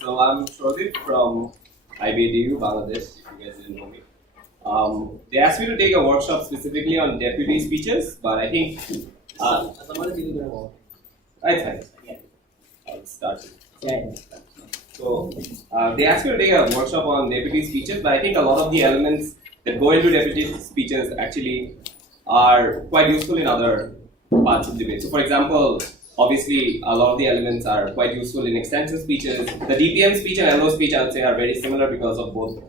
So I'm Sourodip from IBDU, Bangladesh, if you guys didn't know me. They asked me to take a workshop specifically on deputy speeches, but I think it's fine. I'll start. So they asked me to take a workshop on deputy speeches, but I think a lot of the elements that go into deputy speeches actually are quite useful in other parts of debate. So for example, obviously a lot of the elements are quite useful in extension speeches. The DPM speech and LO speech I would say are very similar because of both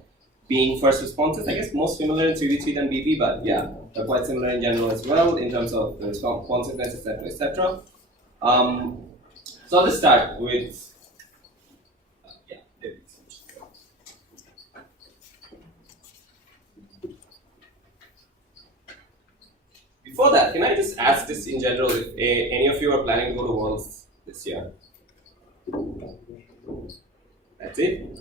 being first responses. I guess most similar in 3v3 than BP, but yeah, they're quite similar in general as well in terms of the responsiveness, etc., etc. So I'll just start with deputy speech. Before that, can I just ask this in general if any of you are planning to go to Worlds this year? That's it.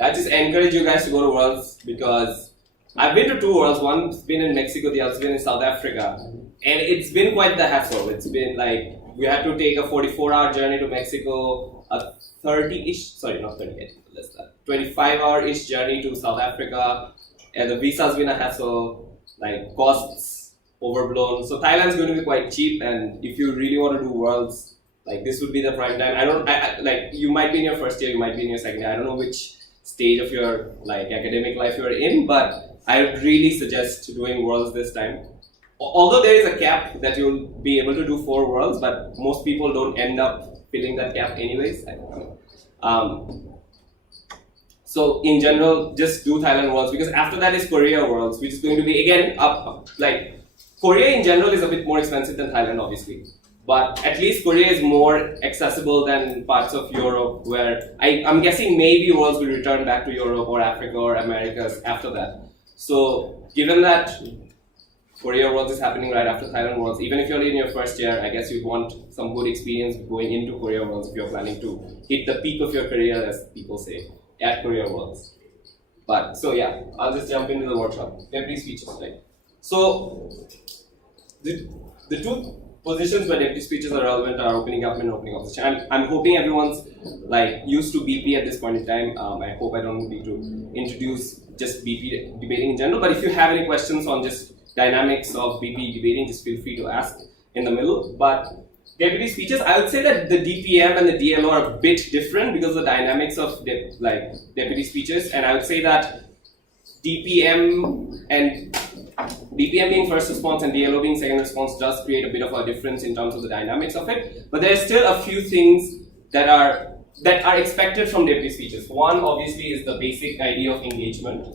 I just encourage you guys to go to Worlds because I've been to 2 Worlds. One's been in Mexico, the other's been in South Africa. And it's been quite the hassle. It's been like, we had to take a 44-hour journey to Mexico, a 30-ish, sorry, not 30, less than 25-hour-ish journey to South Africa. And the visa's been a hassle, like costs overblown. So Thailand's going to be quite cheap, and if you really want to do Worlds, like this would be the prime time. Like you might be in your first year, you might be in your second year. I don't know which stage of your like academic life you're in, but I would really suggest doing Worlds this time. Although there is a cap that you'll be able to do 4 Worlds, but most people don't end up filling that cap anyways. So in general, just do Thailand Worlds because after that is Korea Worlds, which is going to be again up like Korea in general is a bit more expensive than Thailand, obviously. But at least Korea is more accessible than parts of Europe where I'm guessing maybe Worlds will return back to Europe or Africa or Americas after that. So given that Korea Worlds is happening right after Thailand Worlds, even if you're in your first year, I guess you'd want some good experience going into Korea Worlds if you're planning to hit the peak of your career, as people say, at Korea Worlds. But so yeah, I'll just jump into the workshop. Deputy speeches, right? So the 2 positions where deputy speeches are relevant are opening government and opening opposition. I'm hoping everyone's like used to BP at this point in time. I hope I don't need to introduce just BP debating in general. But if you have any questions on just dynamics of BP debating, just feel free to ask in the middle. But deputy speeches, I would say that the DPM and the DLO are a bit different because of the dynamics of deputy speeches. And I would say that DPM being first response and DLO being second response does create a bit of a difference in terms of the dynamics of it. But there's still a few things that are expected from deputy speeches. One obviously is the basic idea of engagement.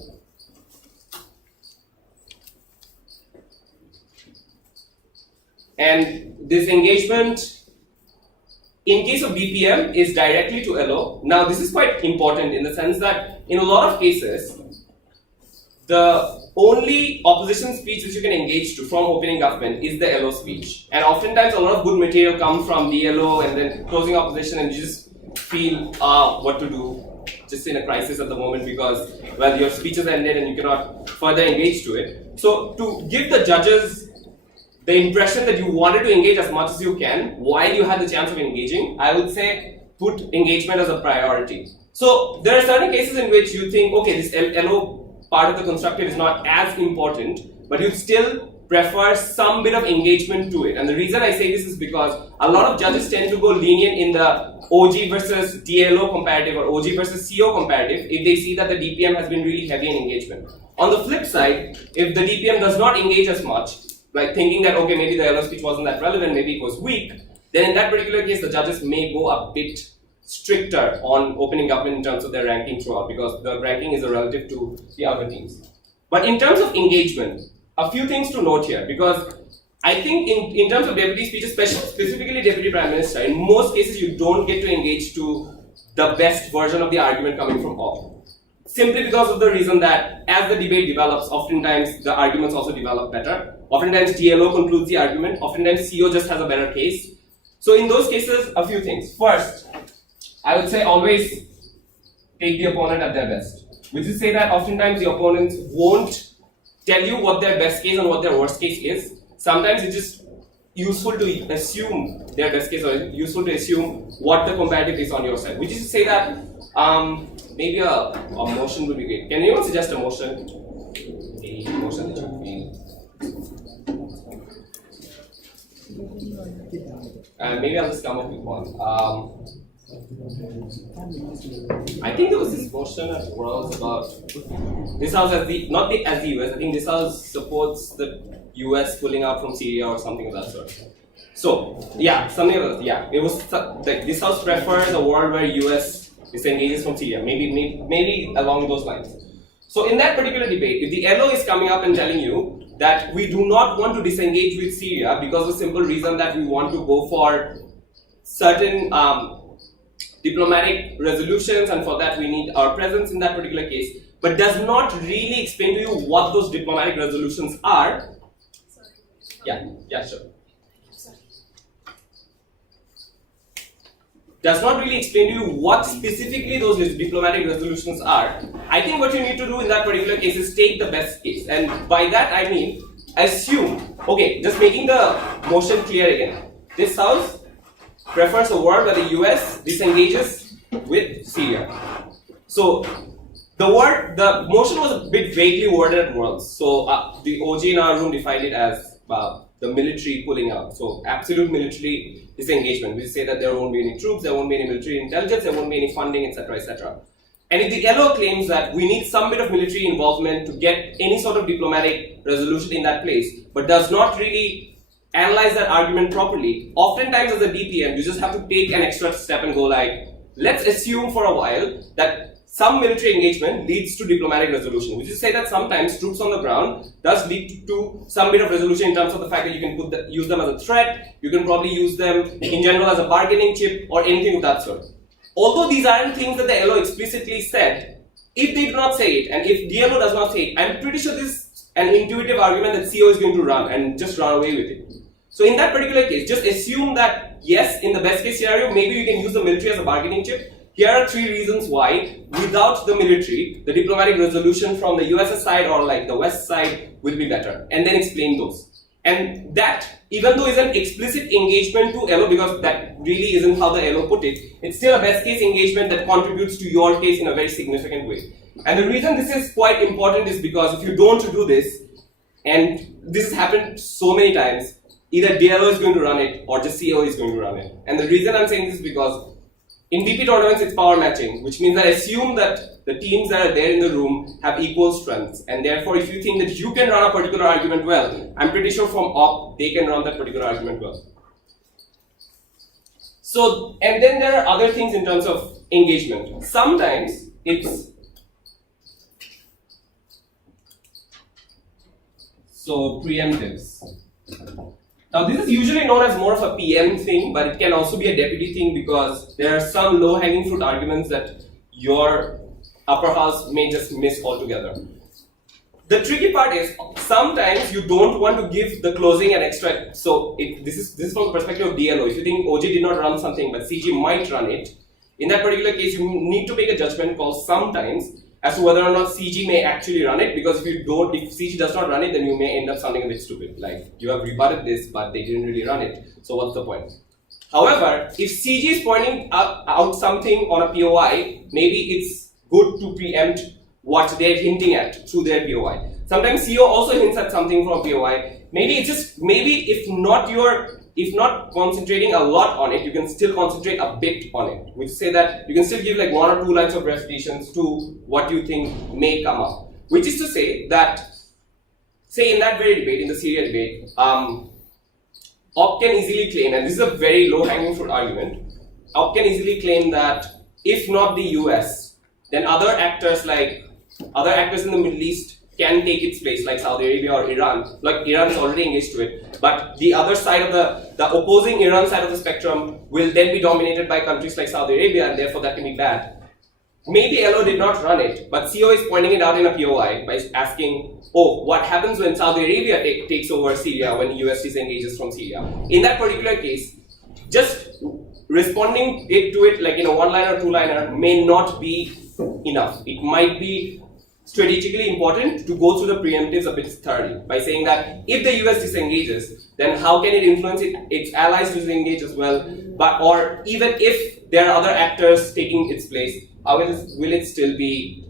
And this engagement, in case of DPM, is directly to LO. Now this is quite important in the sense that in a lot of cases, the only opposition speech which you can engage to from opening government is the LO speech. And oftentimes a lot of good material comes from DLO and then closing opposition, and you just feel what to do just in a crisis at the moment because, well, your speech has ended and you cannot further engage to it. So to give the judges the impression that you wanted to engage as much as you can while you had the chance of engaging, I would say put engagement as a priority. So there are certain cases in which you think, okay, this LO part of the constructive is not as important, but you still prefer some bit of engagement to it. And the reason I say this is because a lot of judges tend to go lenient in the OG versus DLO comparative or OG versus CO comparative if they see that the DPM has been really heavy in engagement. On the flip side, if the DPM does not engage as much, like thinking that, okay, maybe the LO speech wasn't that relevant, maybe it was weak, then in that particular case, the judges may go a bit stricter on opening government in terms of their ranking throughout because the ranking is a relative to the other teams. But in terms of engagement, a few things to note here because I think in terms of deputy speeches, specifically deputy prime minister, in most cases you don't get to engage to the best version of the argument coming from all. Simply because of the reason that as the debate develops, oftentimes the arguments also develop better. Oftentimes DLO concludes the argument, oftentimes CO just has a better case. So in those cases, a few things. First, I would say always take the opponent at their best, which is say that oftentimes the opponents won't tell you what their best case and what their worst case is. Sometimes it just useful to assume their best case, or useful to assume what the comparative is on your side. Which is to say that maybe a motion would be great. Can anyone suggest a motion? A motion that should be. Maybe I'll just come up with one. I think there was this motion at Worlds about this house as the not the as the US. I think this house supports the US pulling out from Syria or something of that sort. So yeah, something of that. Yeah, it was like this house prefers a world where US disengages from Syria. Maybe along those lines. So in that particular debate, if the LO is coming up and telling you that we do not want to disengage with Syria because of the simple reason that we want to go for certain diplomatic resolutions, and for that we need our presence in that particular case, but does not really explain to you what those diplomatic resolutions are. Yeah, sure. Does not really explain to you what specifically those diplomatic resolutions are. I think what you need to do in that particular case is take the best case, and by that I mean assume, okay, just making the motion clear again. This house prefers a world where the US disengages with Syria. So the motion was a bit vaguely worded at Worlds. So the OG in our room defined it as the military pulling out. So absolute military disengagement. We say that there won't be any troops, there won't be any military intelligence, there won't be any funding, etc., etc. And if the LO claims that we need some bit of military involvement to get any sort of diplomatic resolution in that place, but does not really analyze that argument properly, oftentimes as a DPM, you just have to take an extra step and go like, let's assume for a while that some military engagement leads to diplomatic resolution, which is to say that sometimes troops on the ground does lead to some bit of resolution in terms of the fact that you can use them as a threat, you can probably use them in general as a bargaining chip or anything of that sort. Although these aren't things that the LO explicitly said, if they do not say it, and if DLO does not say it, I'm pretty sure this is an intuitive argument that CO is going to run and just run away with it. So in that particular case, just assume that yes, in the best case scenario, maybe you can use the military as a bargaining chip. Here are 3 reasons why, without the military, the diplomatic resolution from the US side or like the West side will be better. And then explain those. And that, even though is an explicit engagement to LO, because that really isn't how the LO put it, it's still a best case engagement that contributes to your case in a very significant way. And the reason this is quite important is because if you don't do this, and this has happened so many times, either DLO is going to run it or just CO is going to run it. And the reason I'm saying this is because in BP tournaments it's power matching, which means I assume that the teams that are there in the room have equal strengths, and therefore if you think that you can run a particular argument well, I'm pretty sure from op they can run that particular argument well. So, and then there are other things in terms of engagement. Sometimes it's preemptives. Now this is usually known as more of a PM thing, but it can also be a deputy thing because there are some low-hanging fruit arguments that your upper house may just miss altogether. The tricky part is sometimes you don't want to give the closing an extra. So this is from the perspective of DLO. If you think OG did not run something, but CG might run it, in that particular case you need to make a judgment call sometimes as to whether or not CG may actually run it, because if CG does not run it, then you may end up sounding a bit stupid. Like, you have rebutted this, but they didn't really run it, so what's the point? However, if CG is pointing out something on a POI, maybe it's good to preempt what they're hinting at through their POI. Sometimes CO also hints at something from POI. Maybe it's just, if not concentrating a lot on it, you can still concentrate a bit on it. Which say that you can still give like 1 or 2 lines of refutations to what you think may come up. Which is to say that, say in that very debate, in the Syria debate, Op can easily claim, and this is a very low-hanging fruit argument, Op can easily claim that if not the US, then other actors in the Middle East can take its place, like Saudi Arabia or Iran. Like Iran is already engaged to it, but the other side of the opposing Iran side of the spectrum will then be dominated by countries like Saudi Arabia, and therefore that can be bad. Maybe LO did not run it, but CO is pointing it out in a POI by asking, oh, what happens when Saudi Arabia takes over Syria, when US disengages from Syria? In that particular case, just responding to it like in a 1-liner or 2-liner may not be enough. It might be strategically important to go through the preemptives a bit thoroughly by saying that if the US disengages, then how can it influence its allies to disengage as well? But or even if there are other actors taking its place, how will it still be?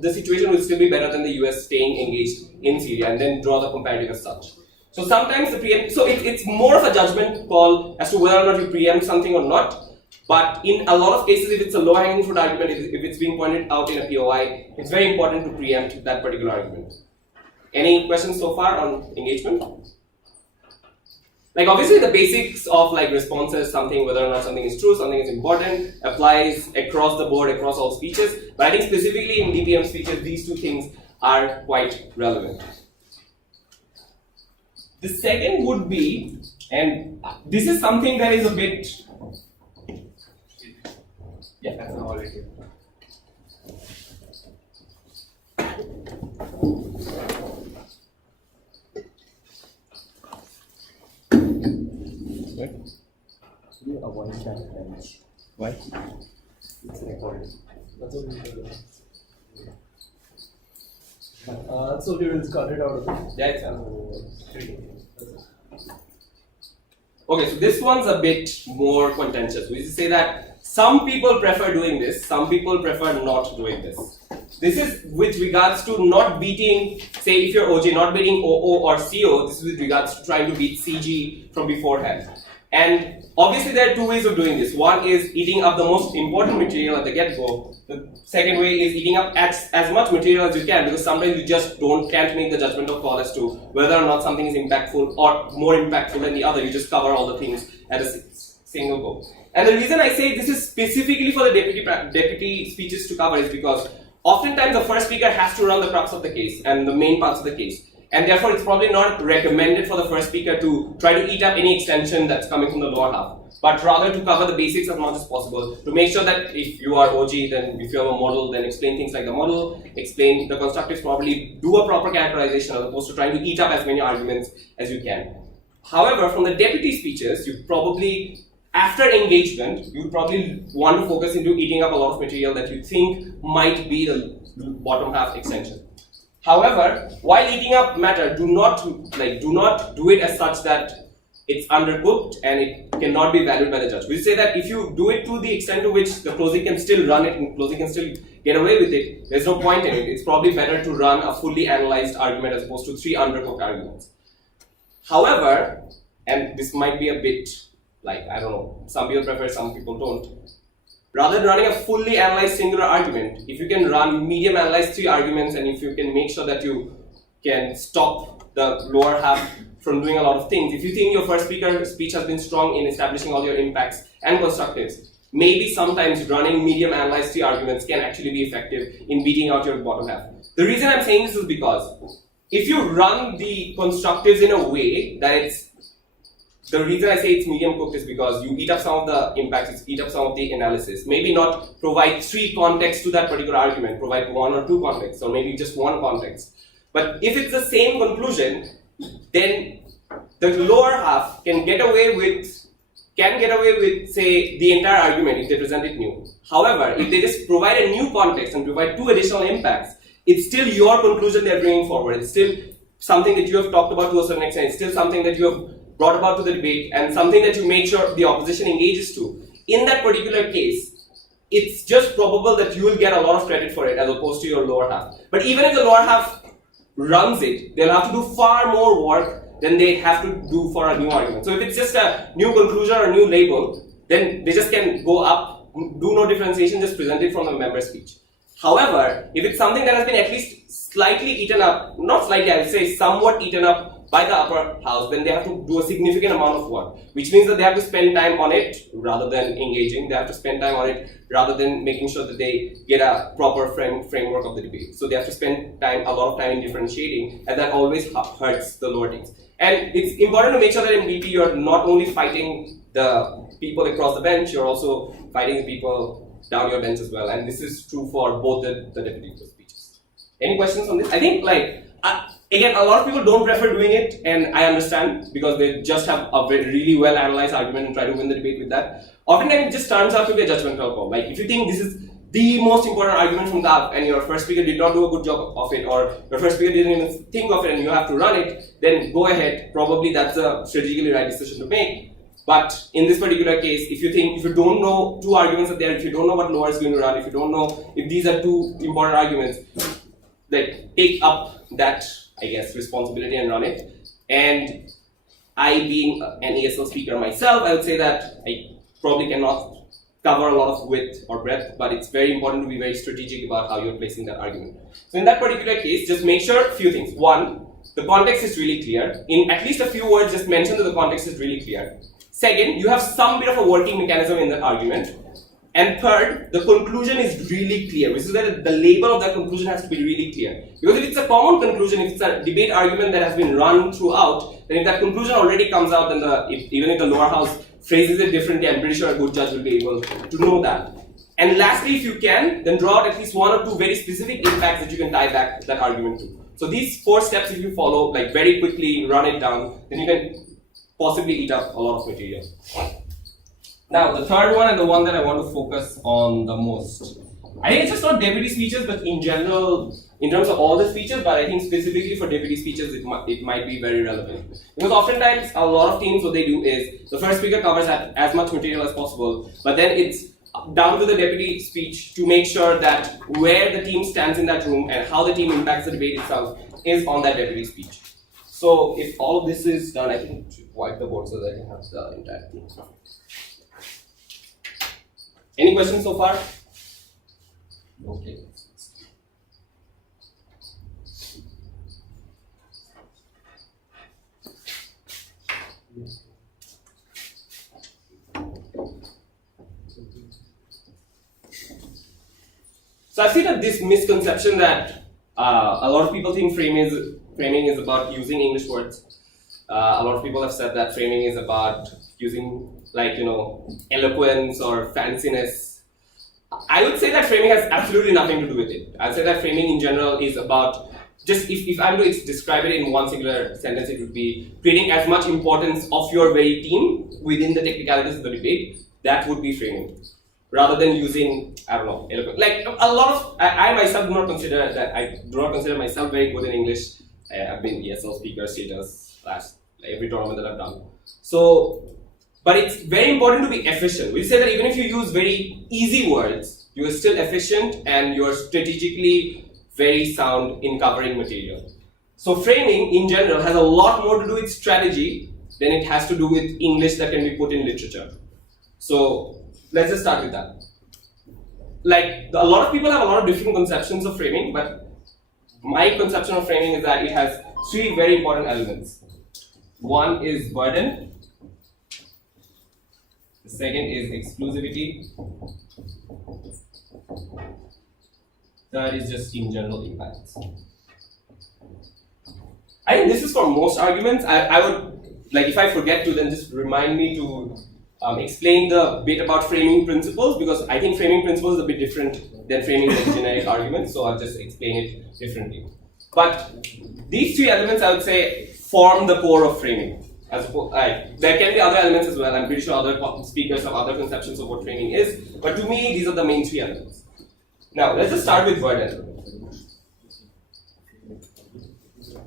The situation will still be better than the US staying engaged in Syria, and then draw the comparative as such. So sometimes it's more of a judgment call as to whether or not you preempt something or not. But in a lot of cases, if it's a low-hanging fruit argument, if it's being pointed out in a POI, it's very important to preempt that particular argument. Any questions so far on engagement? Like obviously the basics of like responses, something, whether or not something is true, something is important, applies across the board, across all speeches. But I think specifically in DPM speeches, these two things are quite relevant. The second would be, and this is something that is a bit, yeah, that's all right here. You avoid that damage. Why? It's recorded. That's okay, we'll cut it out of it. Yeah, it's okay, so this one's a bit more contentious. We say that some people prefer doing this, some people prefer not doing this. This is with regards to not beating, say if you're OJ, not beating OO or CO, this is with regards to trying to beat CG from beforehand. And obviously there are two ways of doing this. One is eating up the most important material at the get-go. The second way is eating up as much material as you can, because sometimes you just can't make the judgmental call as to whether or not something is impactful or more impactful than the other. You just cover all the things at a single go. And the reason I say this is specifically for the deputy speeches to cover is because oftentimes the first speaker has to run the crux of the case and the main parts of the case. And therefore, it's probably not recommended for the first speaker to try to eat up any extension that's coming from the lower half, but rather to cover the basics as much as possible, to make sure that if you are OG, then if you have a model, then explain things like the model, explain the constructives properly, do a proper characterization as opposed to trying to eat up as many arguments as you can. However, from the deputy speeches, you probably, after engagement, you probably want to focus into eating up a lot of material that you think might be the bottom half extension. However, while eating up matter, do not do it as such that it's undercooked and it cannot be valued by the judge. We say that if you do it to the extent to which the closing can still run it and closing can still get away with it, there's no point in it. It's probably better to run a fully analyzed argument as opposed to 3 undercooked arguments. However, and this might be a bit like, I don't know, some people prefer, some people don't. Rather than running a fully analyzed singular argument, if you can run medium analyzed 3 arguments, and if you can make sure that you can stop the lower half from doing a lot of things, if you think your first speech has been strong in establishing all your impacts and constructives, maybe sometimes running medium analyzed 3 arguments can actually be effective in beating out your bottom half. The reason I'm saying this is because if you run the constructives in a way that it's, the reason I say it's medium cooked is because you eat up some of the impacts, you eat up some of the analysis. Maybe not provide 3 contexts to that particular argument, provide 1 or 2 contexts, or maybe just 1 context. But if it's the same conclusion, then the lower half can get away with, say, the entire argument if they present it new. However, if they just provide a new context and provide 2 additional impacts, it's still your conclusion they're bringing forward. It's still something that you have talked about to a certain extent. It's still something that you have brought about to the debate and something that you make sure the opposition engages to. In that particular case, it's just probable that you will get a lot of credit for it as opposed to your lower half. But even if the lower half runs it, they'll have to do far more work than they have to do for a new argument. So if it's just a new conclusion or a new label, then they just can go up, do no differentiation, just present it from the member speech. However, if it's something that has been at least slightly eaten up, not slightly, I would say somewhat eaten up by the upper house, then they have to do a significant amount of work, which means that they have to spend time on it rather than engaging. They have to spend time on it rather than making sure that they get a proper framework of the debate. So they have to spend a lot of time in differentiating, and that always hurts the lower teams. And it's important to make sure that in BP you're not only fighting the people across the bench, you're also fighting the people down your bench as well. And this is true for both the deputy speeches. Any questions on this? I think again, a lot of people don't prefer doing it, and I understand because they just have a really well analyzed argument and try to win the debate with that. Oftentimes it just turns out to be a judgmental call. Like if you think the most important argument from that and your first speaker did not do a good job of it, or your first speaker didn't even think of it and you have to run it, then go ahead. Probably that's a strategically right decision to make. But in this particular case, if you don't know two arguments are there, if you don't know what lower is going to run, if you don't know if these are two important arguments, like take up that, I guess, responsibility and run it. And I, being an ESL speaker myself, I would say that I probably cannot cover a lot of width or breadth, but it's very important to be very strategic about how you're placing that argument. So in that particular case, just make sure a few things. One, the context is really clear. In at least a few words, just mention that the context is really clear. Second, you have some bit of a working mechanism in that argument. And third, the conclusion is really clear, which is that the label of that conclusion has to be really clear. Because if it's a common conclusion, if it's a debate argument that has been run throughout, then if that conclusion already comes out, then even if the lower house phrases it differently, I'm pretty sure a good judge will be able to know that. And lastly, if you can, then draw out at least one or two very specific impacts that you can tie back that argument to. So these 4 steps, if you follow, like very quickly, run it down, then you can possibly eat up a lot of material. Now, the third one and the one that I want to focus on the most, I think it's just not deputy speeches, but in general, in terms of all the speeches, but I think specifically for deputy speeches, it might be very relevant. Because oftentimes, a lot of teams, what they do is, the first speaker covers as much material as possible, but then it's down to the deputy speech to make sure that where the team stands in that room and how the team impacts the debate itself is on that deputy speech. So if all of this is done, I can wipe the board so that I can have the entire thing. Any questions so far? Okay. So I've seen this misconception that a lot of people think framing is about using English words. A lot of people have said that framing is about using, like, eloquence or fanciness. I would say that framing has absolutely nothing to do with it. I'd say that framing in general is about, just if I'm to describe it in one singular sentence, it would be creating as much importance of your very team within the technicalities of the debate. That would be framing, rather than using, I don't know, eloquence. Like a lot of, I myself do not consider myself very good in English. I've been ESL speaker status last every tournament that I've done. So, but it's very important to be efficient. We say that even if you use very easy words, you are still efficient and you are strategically very sound in covering material. So framing in general has a lot more to do with strategy than it has to do with English that can be put in literature. So let's just start with that. Like, a lot of people have a lot of different conceptions of framing, but my conception of framing is that it has 3 very important elements. One is burden. The second is exclusivity. Third is just in general impacts. I think this is for most arguments. I would, like, if I forget to, then just remind me to explain the bit about framing principles, because I think framing principles is a bit different than framing the generic argument, so I'll just explain it differently. But these 3 elements, I would say, form the core of framing. There can be other elements as well. I'm pretty sure other speakers have other conceptions of what framing is, but to me, these are the main 3 elements. Now, let's just start with burden.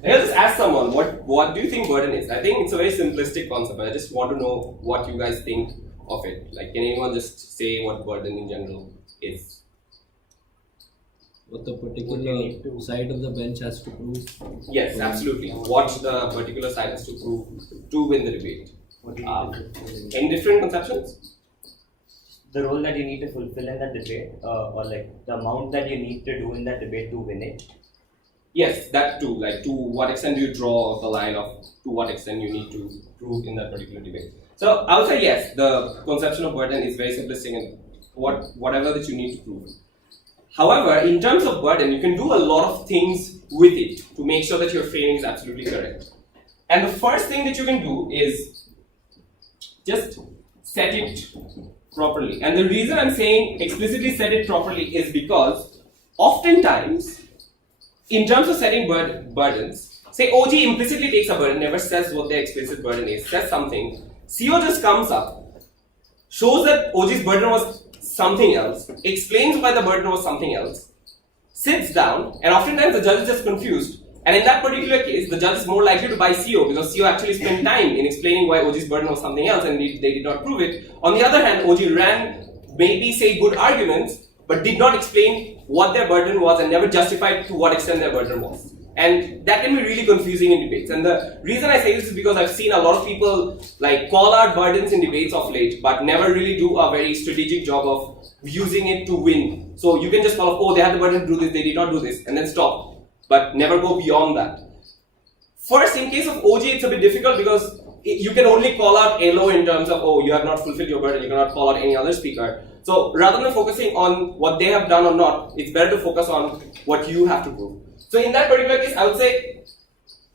Let's just ask someone, what do you think burden is? I think it's a very simplistic concept, but I just want to know what you guys think of it. Like, can anyone just say what burden in general is? What the particular side of the bench has to prove? Yes, absolutely. What the particular side has to prove to win the debate. Any different conceptions? The role that you need to fulfill in that debate, or like the amount that you need to do in that debate to win it. Yes, that too. Like, to what extent do you draw the line of to what extent you need to prove in that particular debate. So I would say yes, the conception of burden is very simplistic and whatever that you need to prove. However, in terms of burden, you can do a lot of things with it to make sure that your framing is absolutely correct. And the first thing that you can do is just set it properly. And the reason I'm saying explicitly set it properly is because oftentimes, in terms of setting burdens, say OG implicitly takes a burden, never says what their explicit burden is, says something, CO just comes up, shows that OG's burden was something else, explains why the burden was something else, sits down, and oftentimes the judge is just confused. And in that particular case, the judge is more likely to buy CO because CO actually spent time in explaining why OG's burden was something else and they did not prove it. On the other hand, OG ran maybe say good arguments, but did not explain what their burden was and never justified to what extent their burden was. And that can be really confusing in debates. And the reason I say this is because I've seen a lot of people like call out burdens in debates of late, but never really do a very strategic job of using it to win. So you can just call, oh, they had the burden to do this, they did not do this, and then stop, but never go beyond that. First, in case of OG, it's a bit difficult because you can only call out LO in terms of, oh, you have not fulfilled your burden, you cannot call out any other speaker. So rather than focusing on what they have done or not, it's better to focus on what you have to prove. So in that particular case, I would say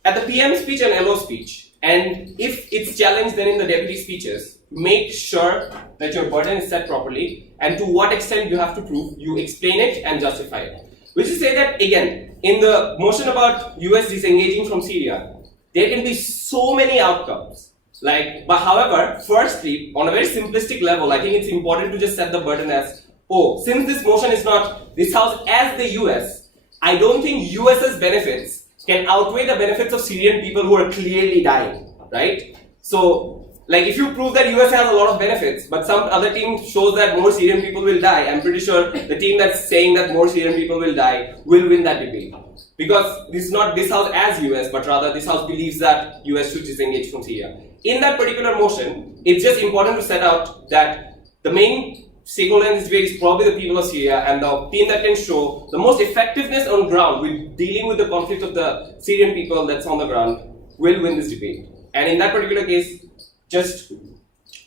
at the PM speech and LO speech, and if it's challenged then in the deputy speeches, make sure that your burden is set properly and to what extent you have to prove, you explain it and justify it. Which is to say that again, in the motion about US disengaging from Syria, there can be so many outcomes. But however, firstly, on a very simplistic level, I think it's important to just set the burden as, oh, since this motion is not this house as the US, I don't think US's benefits can outweigh the benefits of Syrian people who are clearly dying, right? So, if you prove that US has a lot of benefits, but some other team shows that more Syrian people will die, I'm pretty sure the team that's saying that more Syrian people will die will win that debate. Because this is not this house as US, but rather this house believes that US should disengage from Syria. In that particular motion, it's just important to set out that the main stakeholder in this debate is probably the people of Syria, and the team that can show the most effectiveness on ground with dealing with the conflict of the Syrian people that's on the ground will win this debate. And in that particular case, just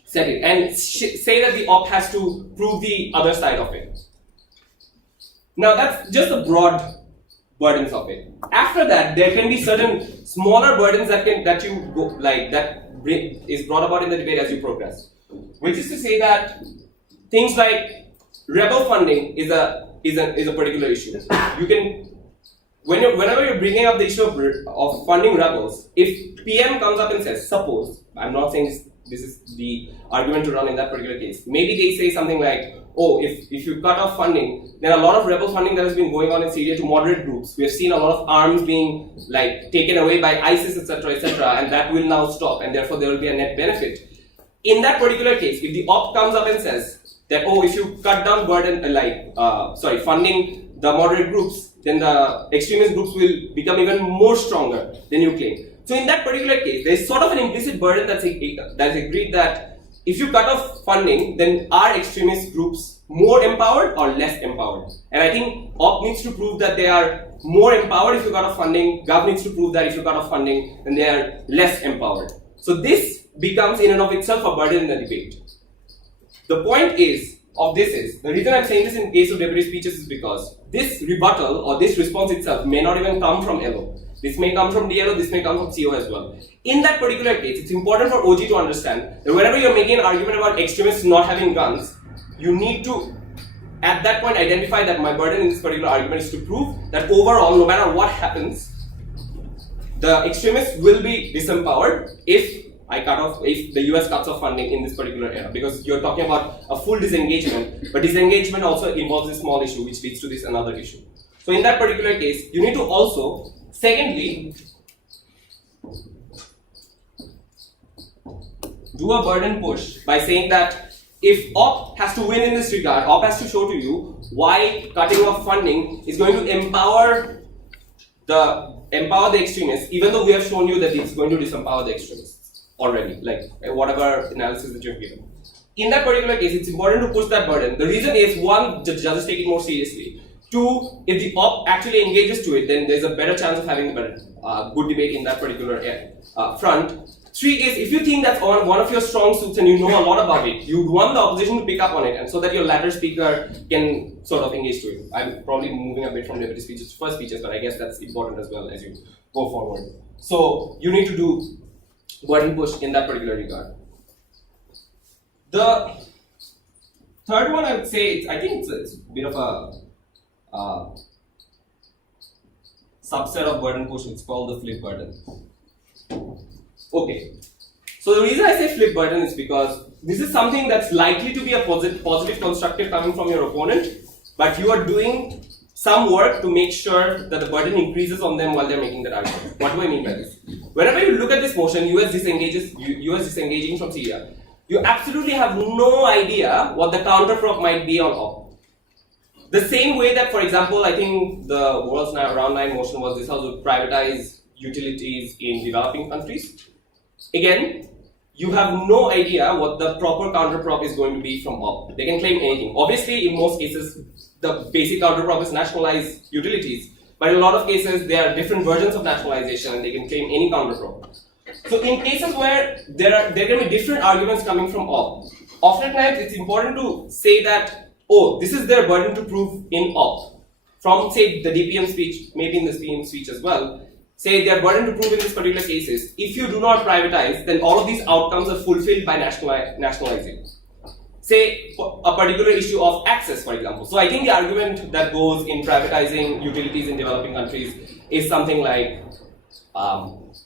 set it and say that the op has to prove the other side of it. Now that's just the broad burdens of it. After that, there can be certain smaller burdens that is brought about in the debate as you progress. Which is to say that things like rebel funding is a particular issue. You can, whenever you're bringing up the issue of funding rebels, if PM comes up and says, suppose, I'm not saying this is the argument to run in that particular case. Maybe they say something like, oh, if you cut off funding, then a lot of rebel funding that has been going on in Syria to moderate groups. We have seen a lot of arms being taken away by ISIS, etc., and that will now stop, and therefore there will be a net benefit. In that particular case, if the op comes up and says that, oh, if you cut down funding the moderate groups, then the extremist groups will become even more stronger than you claim. So in that particular case, there is sort of an implicit burden that's agreed that if you cut off funding, then are extremist groups more empowered or less empowered? And I think op needs to prove that they are more empowered if you cut off funding. Gov needs to prove that if you cut off funding, then they are less empowered. So this becomes in and of itself a burden in the debate. The point is, the reason I'm saying this in case of deputy speeches is because this rebuttal or this response itself may not even come from LO. This may come from DLO, this may come from CO as well. In that particular case, it's important for OG to understand that whenever you're making an argument about extremists not having guns, you need to, at that point, identify that my burden in this particular argument is to prove that overall, no matter what happens, the extremists will be disempowered if the US cuts off funding in this particular era, because you're talking about a full disengagement, but disengagement also involves a small issue, which leads to this another issue. So in that particular case, you need to also, secondly, do a burden push by saying that if op has to win in this regard, op has to show to you why cutting off funding is going to empower the extremists, even though we have shown you that it's going to disempower the extremists already, whatever analysis that you've given. In that particular case, it's important to push that burden. The reason is, one, the judges take it more seriously. Two, if the op actually engages to it, then there's a better chance of having a good debate in that particular front. Three is, if you think that's one of your strong suits and you know a lot about it, you want the opposition to pick up on it, and so that your latter speaker can sort of engage to it. I'm probably moving a bit from deputy speeches to first speeches, but I guess that's important as well as you go forward. So you need to do burden push in that particular regard. The third one, I would say, I think it's a bit of a subset of burden push. It's called the flip burden. Okay, so the reason I say flip burden is because this is something that's likely to be a positive constructive coming from your opponent, but you are doing some work to make sure that the burden increases on them while they're making that argument. What do I mean by this? Whenever you look at this motion, US disengaging from Syria, you absolutely have no idea what the counterprop might be on op. The same way that, for example, I think the world's round 9 motion was this house would privatize utilities in developing countries. Again, you have no idea what the proper counterprop is going to be from op. They can claim anything. Obviously, in most cases, the basic counterprop is nationalize utilities. But in a lot of cases, there are different versions of nationalization and they can claim any counterprop. So in cases where there are going to be different arguments coming from op, oftentimes it's important to say that, oh, this is their burden to prove in op. From, say, the DPM speech, maybe in the DPM speech as well, say their burden to prove in this particular case is, if you do not privatize, then all of these outcomes are fulfilled by nationalizing. Say, a particular issue of access, for example. So I think the argument that goes in privatizing utilities in developing countries is something like,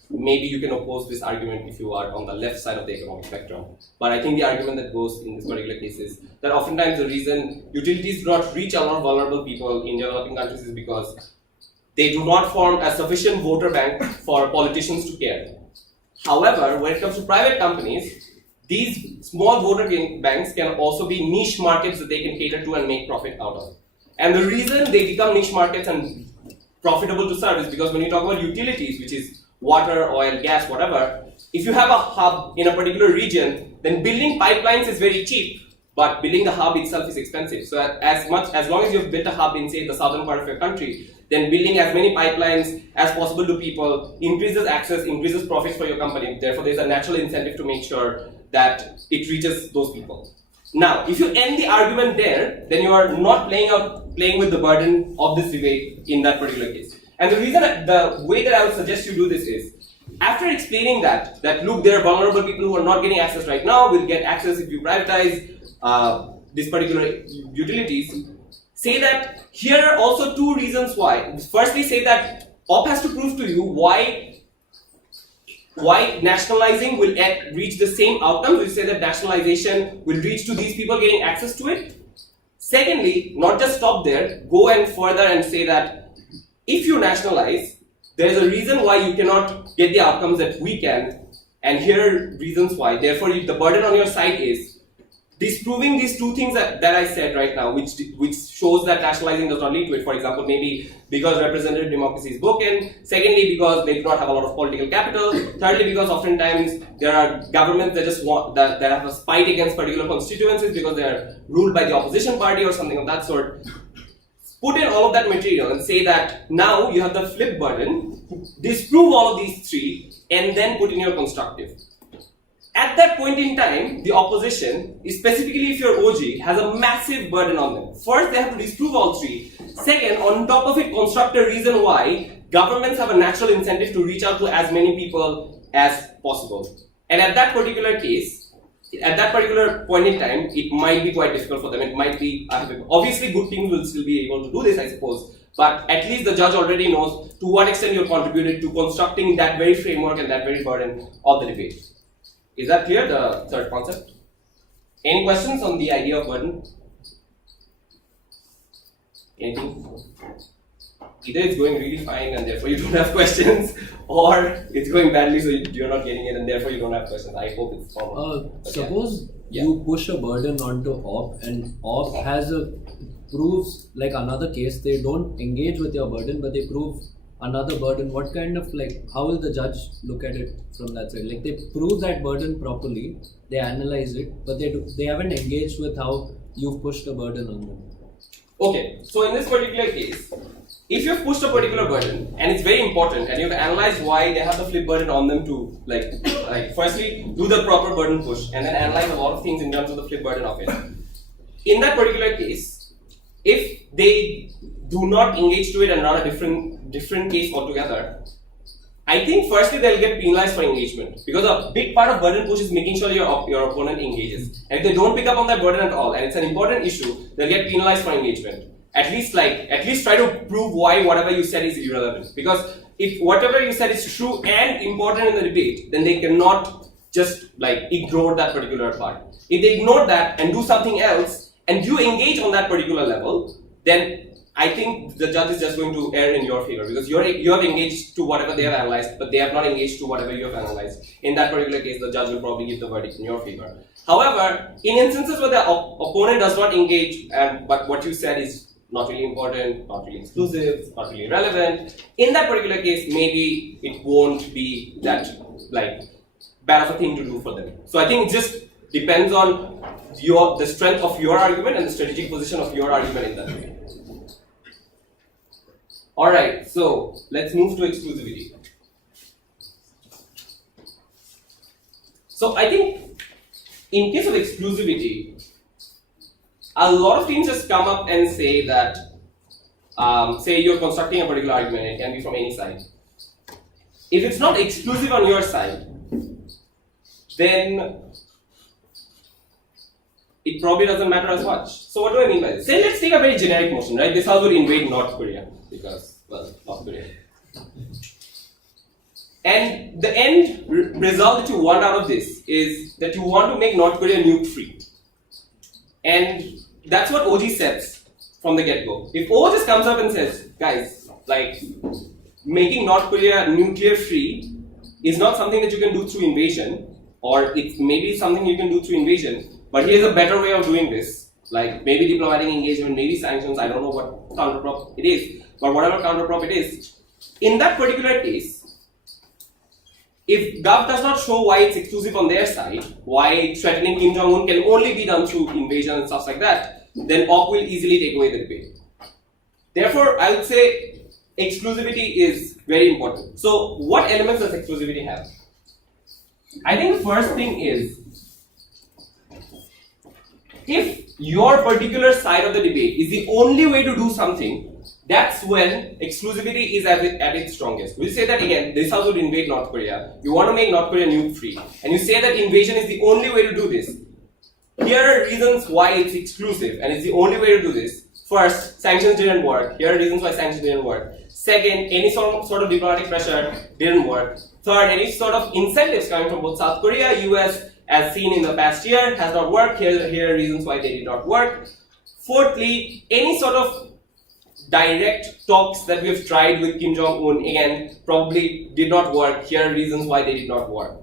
maybe you can oppose this argument if you are on the left side of the economic spectrum. But I think the argument that goes in this particular case is that oftentimes the reason utilities do not reach a lot of vulnerable people in developing countries is because they do not form a sufficient voter bank for politicians to care. However, when it comes to private companies, these small voter banks can also be niche markets that they can cater to and make profit out of. And the reason they become niche markets and profitable to serve is because when you talk about utilities, which is water, oil, gas, whatever, if you have a hub in a particular region, then building pipelines is very cheap, but building the hub itself is expensive. So as long as you've built a hub in, say, the southern part of your country, then building as many pipelines as possible to people increases access, increases profits for your company. Therefore, there's a natural incentive to make sure that it reaches those people. Now, if you end the argument there, then you are not playing with the burden of this debate in that particular case. And the way that I would suggest you do this is, after explaining that look, there are vulnerable people who are not getting access right now, will get access if you privatize this particular utilities, say that here are also 2 reasons why. Firstly, say that op has to prove to you why nationalizing will reach the same outcomes. We say that nationalization will reach to these people getting access to it. Secondly, not just stop there, go and further and say that if you nationalize, there is a reason why you cannot get the outcomes that we can, and here are reasons why. Therefore, the burden on your side is disproving these 2 things that I said right now, which shows that nationalizing does not lead to it. For example, maybe because representative democracy is broken. Secondly, because they do not have a lot of political capital. Thirdly, because oftentimes there are governments that just want that have a spite against particular constituencies because they are ruled by the opposition party or something of that sort. Put in all of that material and say that now you have the flip burden, disprove all of these 3, and then put in your constructive. At that point in time, the opposition, specifically if you're OG, has a massive burden on them. First, they have to disprove all 3. Second, on top of it, construct a reason why governments have a natural incentive to reach out to as many people as possible. And at that particular case, at that particular point in time, it might be quite difficult for them. It might be, obviously good teams will still be able to do this, I suppose. But at least the judge already knows to what extent you've contributed to constructing that very framework and that very burden of the debate. Is that clear, the third concept? Any questions on the idea of burden? Anything? Either it's going really fine and therefore you don't have questions, or it's going badly so you're not getting it and therefore you don't have questions. I hope it's common. Suppose you push a burden onto op and op proves like another case, they don't engage with your burden but they prove another burden. What kind of how will the judge look at it from that side? Like they prove that burden properly, they analyze it, but they haven't engaged with how you've pushed a burden on them. Okay, so in this particular case, if you've pushed a particular burden and it's very important and you've analyzed why they have the flip burden on them to firstly do the proper burden push and then analyze a lot of things in terms of the flip burden of it. In that particular case, if they do not engage to it and run a different case altogether, I think firstly they'll get penalized for engagement, because a big part of burden push is making sure your opponent engages. And if they don't pick up on that burden at all and it's an important issue, they'll get penalized for engagement. At least try to prove why whatever you said is irrelevant. Because if whatever you said is true and important in the debate, then they cannot just like ignored that particular part. If they ignore that and do something else, and you engage on that particular level, then I think the judge is just going to err in your favor, because you have engaged to whatever they have analyzed, but they have not engaged to whatever you have analyzed. In that particular case, the judge will probably give the verdict in your favor. However, in instances where the opponent does not engage, but what you said is not really important, not really exclusive, not really relevant, in that particular case, maybe it won't be that like bad of a thing to do for them. So I think it just depends on the strength of your argument and the strategic position of your argument in that way. Alright, so let's move to exclusivity. So I think in case of exclusivity, a lot of teams just come up and say that, say you're constructing a particular argument, it can be from any side. If it's not exclusive on your side, then it probably doesn't matter as much. So what do I mean by this? Say let's take a very generic motion, right? This house would invade North Korea because, well, North Korea. And the end result that you want out of this is that you want to make North Korea nuke free. And that's what OG says from the get-go. If O just comes up and says, guys, like making North Korea nuclear free is not something that you can do through invasion, or it's maybe something you can do through invasion, but here's a better way of doing this, like maybe diplomatic engagement, maybe sanctions, I don't know what counterprop it is, but whatever counterprop it is, in that particular case, if Gov does not show why it's exclusive on their side, why threatening Kim Jong-un can only be done through invasion and stuff like that, then OP will easily take away the debate. Therefore, I would say exclusivity is very important. So, what elements does exclusivity have? I think the first thing is, if your particular side of the debate is the only way to do something, that's when exclusivity is at its strongest. We'll say that again, this house would invade North Korea. You want to make North Korea nuke free. And you say that invasion is the only way to do this. Here are reasons why it's exclusive and it's the only way to do this. First, sanctions didn't work. Here are reasons why sanctions didn't work. Second, any sort of diplomatic pressure didn't work. Third, any sort of incentives coming from both South Korea, US, as seen in the past year, has not worked. Here are reasons why they did not work. Fourthly, any sort of direct talks that we have tried with Kim Jong-un, again, probably did not work. Here are reasons why they did not work.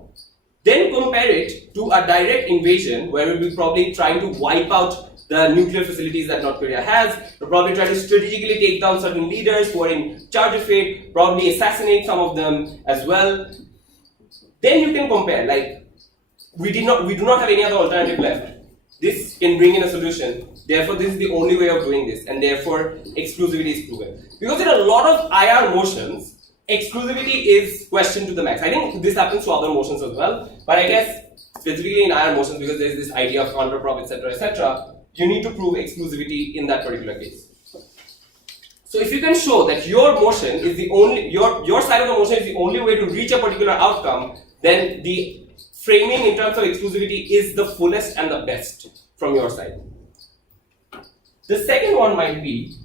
Then compare it to a direct invasion where we will probably trying to wipe out the nuclear facilities that North Korea has. We'll probably try to strategically take down certain leaders who are in charge of it, probably assassinate some of them as well. Then you can compare, like, we do not have any other alternative left. This can bring in a solution. Therefore, this is the only way of doing this, and therefore, exclusivity is proven. Because in a lot of IR motions, exclusivity is questioned to the max. I think this happens to other motions as well, but I guess specifically in IR motions, because there is this idea of counterprop, etc., you need to prove exclusivity in that particular case. So if you can show that your motion is the only, your side of the motion is the only way to reach a particular outcome, then the framing in terms of exclusivity is the fullest and the best from your side. The second one might be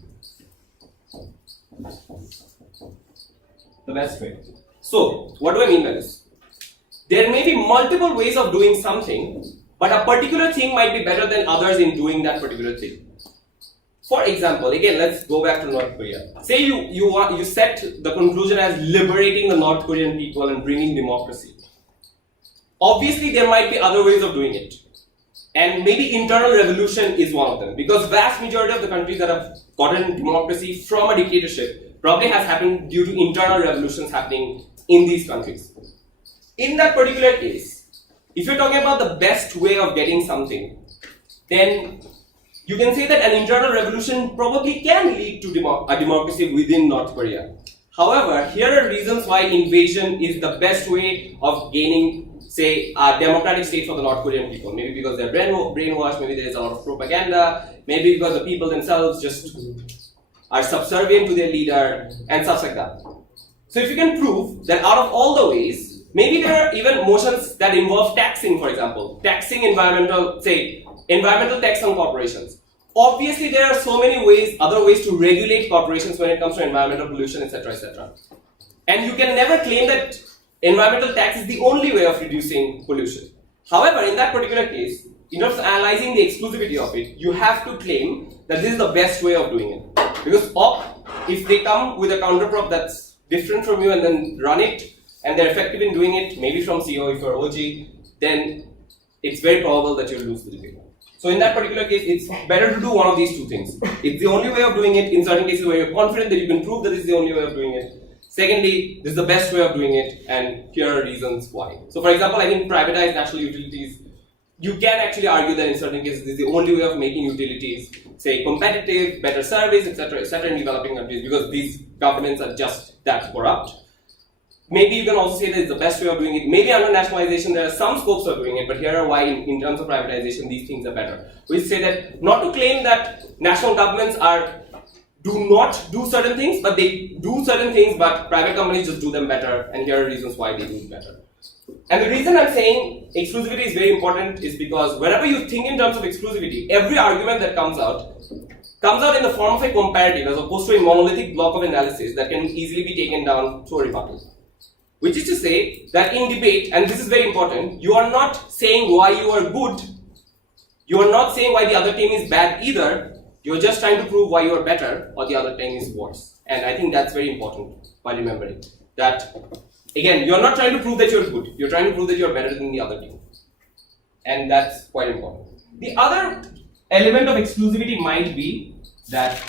the best way. So, what do I mean by this? There may be multiple ways of doing something, but a particular thing might be better than others in doing that particular thing. For example, again, let's go back to North Korea. Say you set the conclusion as liberating the North Korean people and bringing democracy. Obviously, there might be other ways of doing it. And maybe internal revolution is one of them, because vast majority of the countries that have gotten democracy from a dictatorship probably has happened due to internal revolutions happening in these countries. In that particular case, if you're talking about the best way of getting something, then you can say that an internal revolution probably can lead to a democracy within North Korea. However, here are reasons why invasion is the best way of gaining, say, a democratic state for the North Korean people. Maybe because they're brainwashed, maybe there's a lot of propaganda, maybe because the people themselves just are subservient to their leader, and stuff like that. So if you can prove that out of all the ways, maybe there are even motions that involve taxing, for example, taxing environmental tax on corporations. Obviously, there are so many ways, other ways to regulate corporations when it comes to environmental pollution, etc., etc. And you can never claim that environmental tax is the only way of reducing pollution. However, in that particular case, in terms of analyzing the exclusivity of it, you have to claim that this is the best way of doing it. Because op, if they come with a counterprop that's different from you and then run it, and they're effective in doing it, maybe from CO if you're OG, then it's very probable that you'll lose the debate. So in that particular case, it's better to do one of these two things. It's the only way of doing it in certain cases where you're confident that you can prove that this is the only way of doing it. Secondly, this is the best way of doing it, and here are reasons why. So for example, I think privatized national utilities, you can actually argue that in certain cases, this is the only way of making utilities, say, competitive, better service, etc., in developing countries, because these governments are just that corrupt. Maybe you can also say that it's the best way of doing it. Maybe under nationalization, there are some scopes of doing it, but here are why, in terms of privatization, these things are better. We say that not to claim that national governments do not do certain things, but they do certain things, but private companies just do them better, and here are reasons why they do it better. And the reason I'm saying exclusivity is very important is because whenever you think in terms of exclusivity, every argument that comes out in the form of a comparative as opposed to a monolithic block of analysis that can easily be taken down through a rebuttal. Which is to say that in debate, and this is very important, you are not saying why you are good, you are not saying why the other team is bad either, you're just trying to prove why you are better or the other team is worse. And I think that's very important by remembering that, again, you're not trying to prove that you're good, you're trying to prove that you're better than the other team. And that's quite important. The other element of exclusivity might be that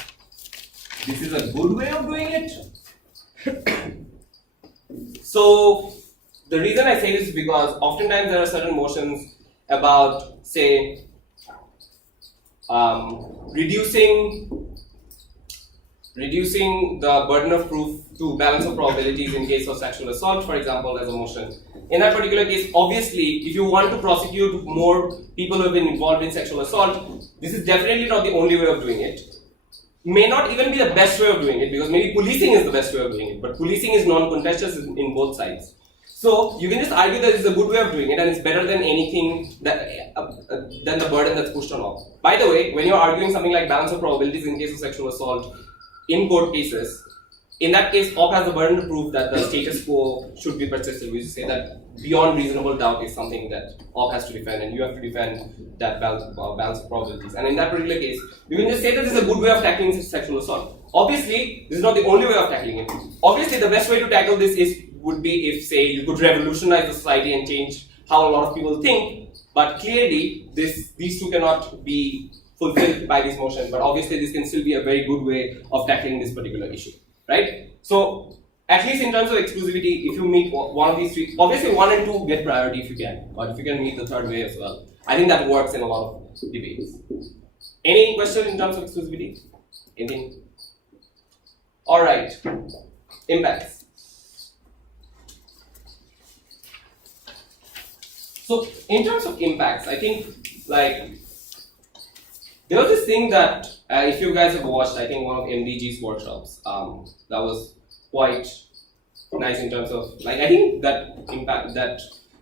this is a good way of doing it. So, the reason I say this is because oftentimes there are certain motions about, say, reducing the burden of proof to balance of probabilities in case of sexual assault, for example, as a motion. In that particular case, obviously, if you want to prosecute more people who have been involved in sexual assault, this is definitely not the only way of doing it. May not even be the best way of doing it, because maybe policing is the best way of doing it, but policing is non-contentious in both sides. So you can just argue that it's a good way of doing it and it's better than anything than the burden that's pushed on all. By the way, when you're arguing something like balance of probabilities in case of sexual assault in court cases, in that case, OP has the burden to prove that the status quo should be persisted. We say that beyond reasonable doubt is something that OP has to defend, and you have to defend that balance of probabilities. And in that particular case, you can just say that this is a good way of tackling sexual assault. Obviously, this is not the only way of tackling it. Obviously, the best way to tackle this would be if, say, you could revolutionize the society and change how a lot of people think. But clearly, these two cannot be fulfilled by this motion. But obviously, this can still be a very good way of tackling this particular issue. Right? So, at least in terms of exclusivity, if you meet one of these three, obviously 1 and 2 get priority if you can, or if you can meet the third way as well. I think that works in a lot of debates. Any question in terms of exclusivity? Anything? Alright. Impacts. So, in terms of impacts, I think, like, there was this thing that, if you guys have watched, I think one of MDG's workshops, that was quite nice in terms of, like, I think that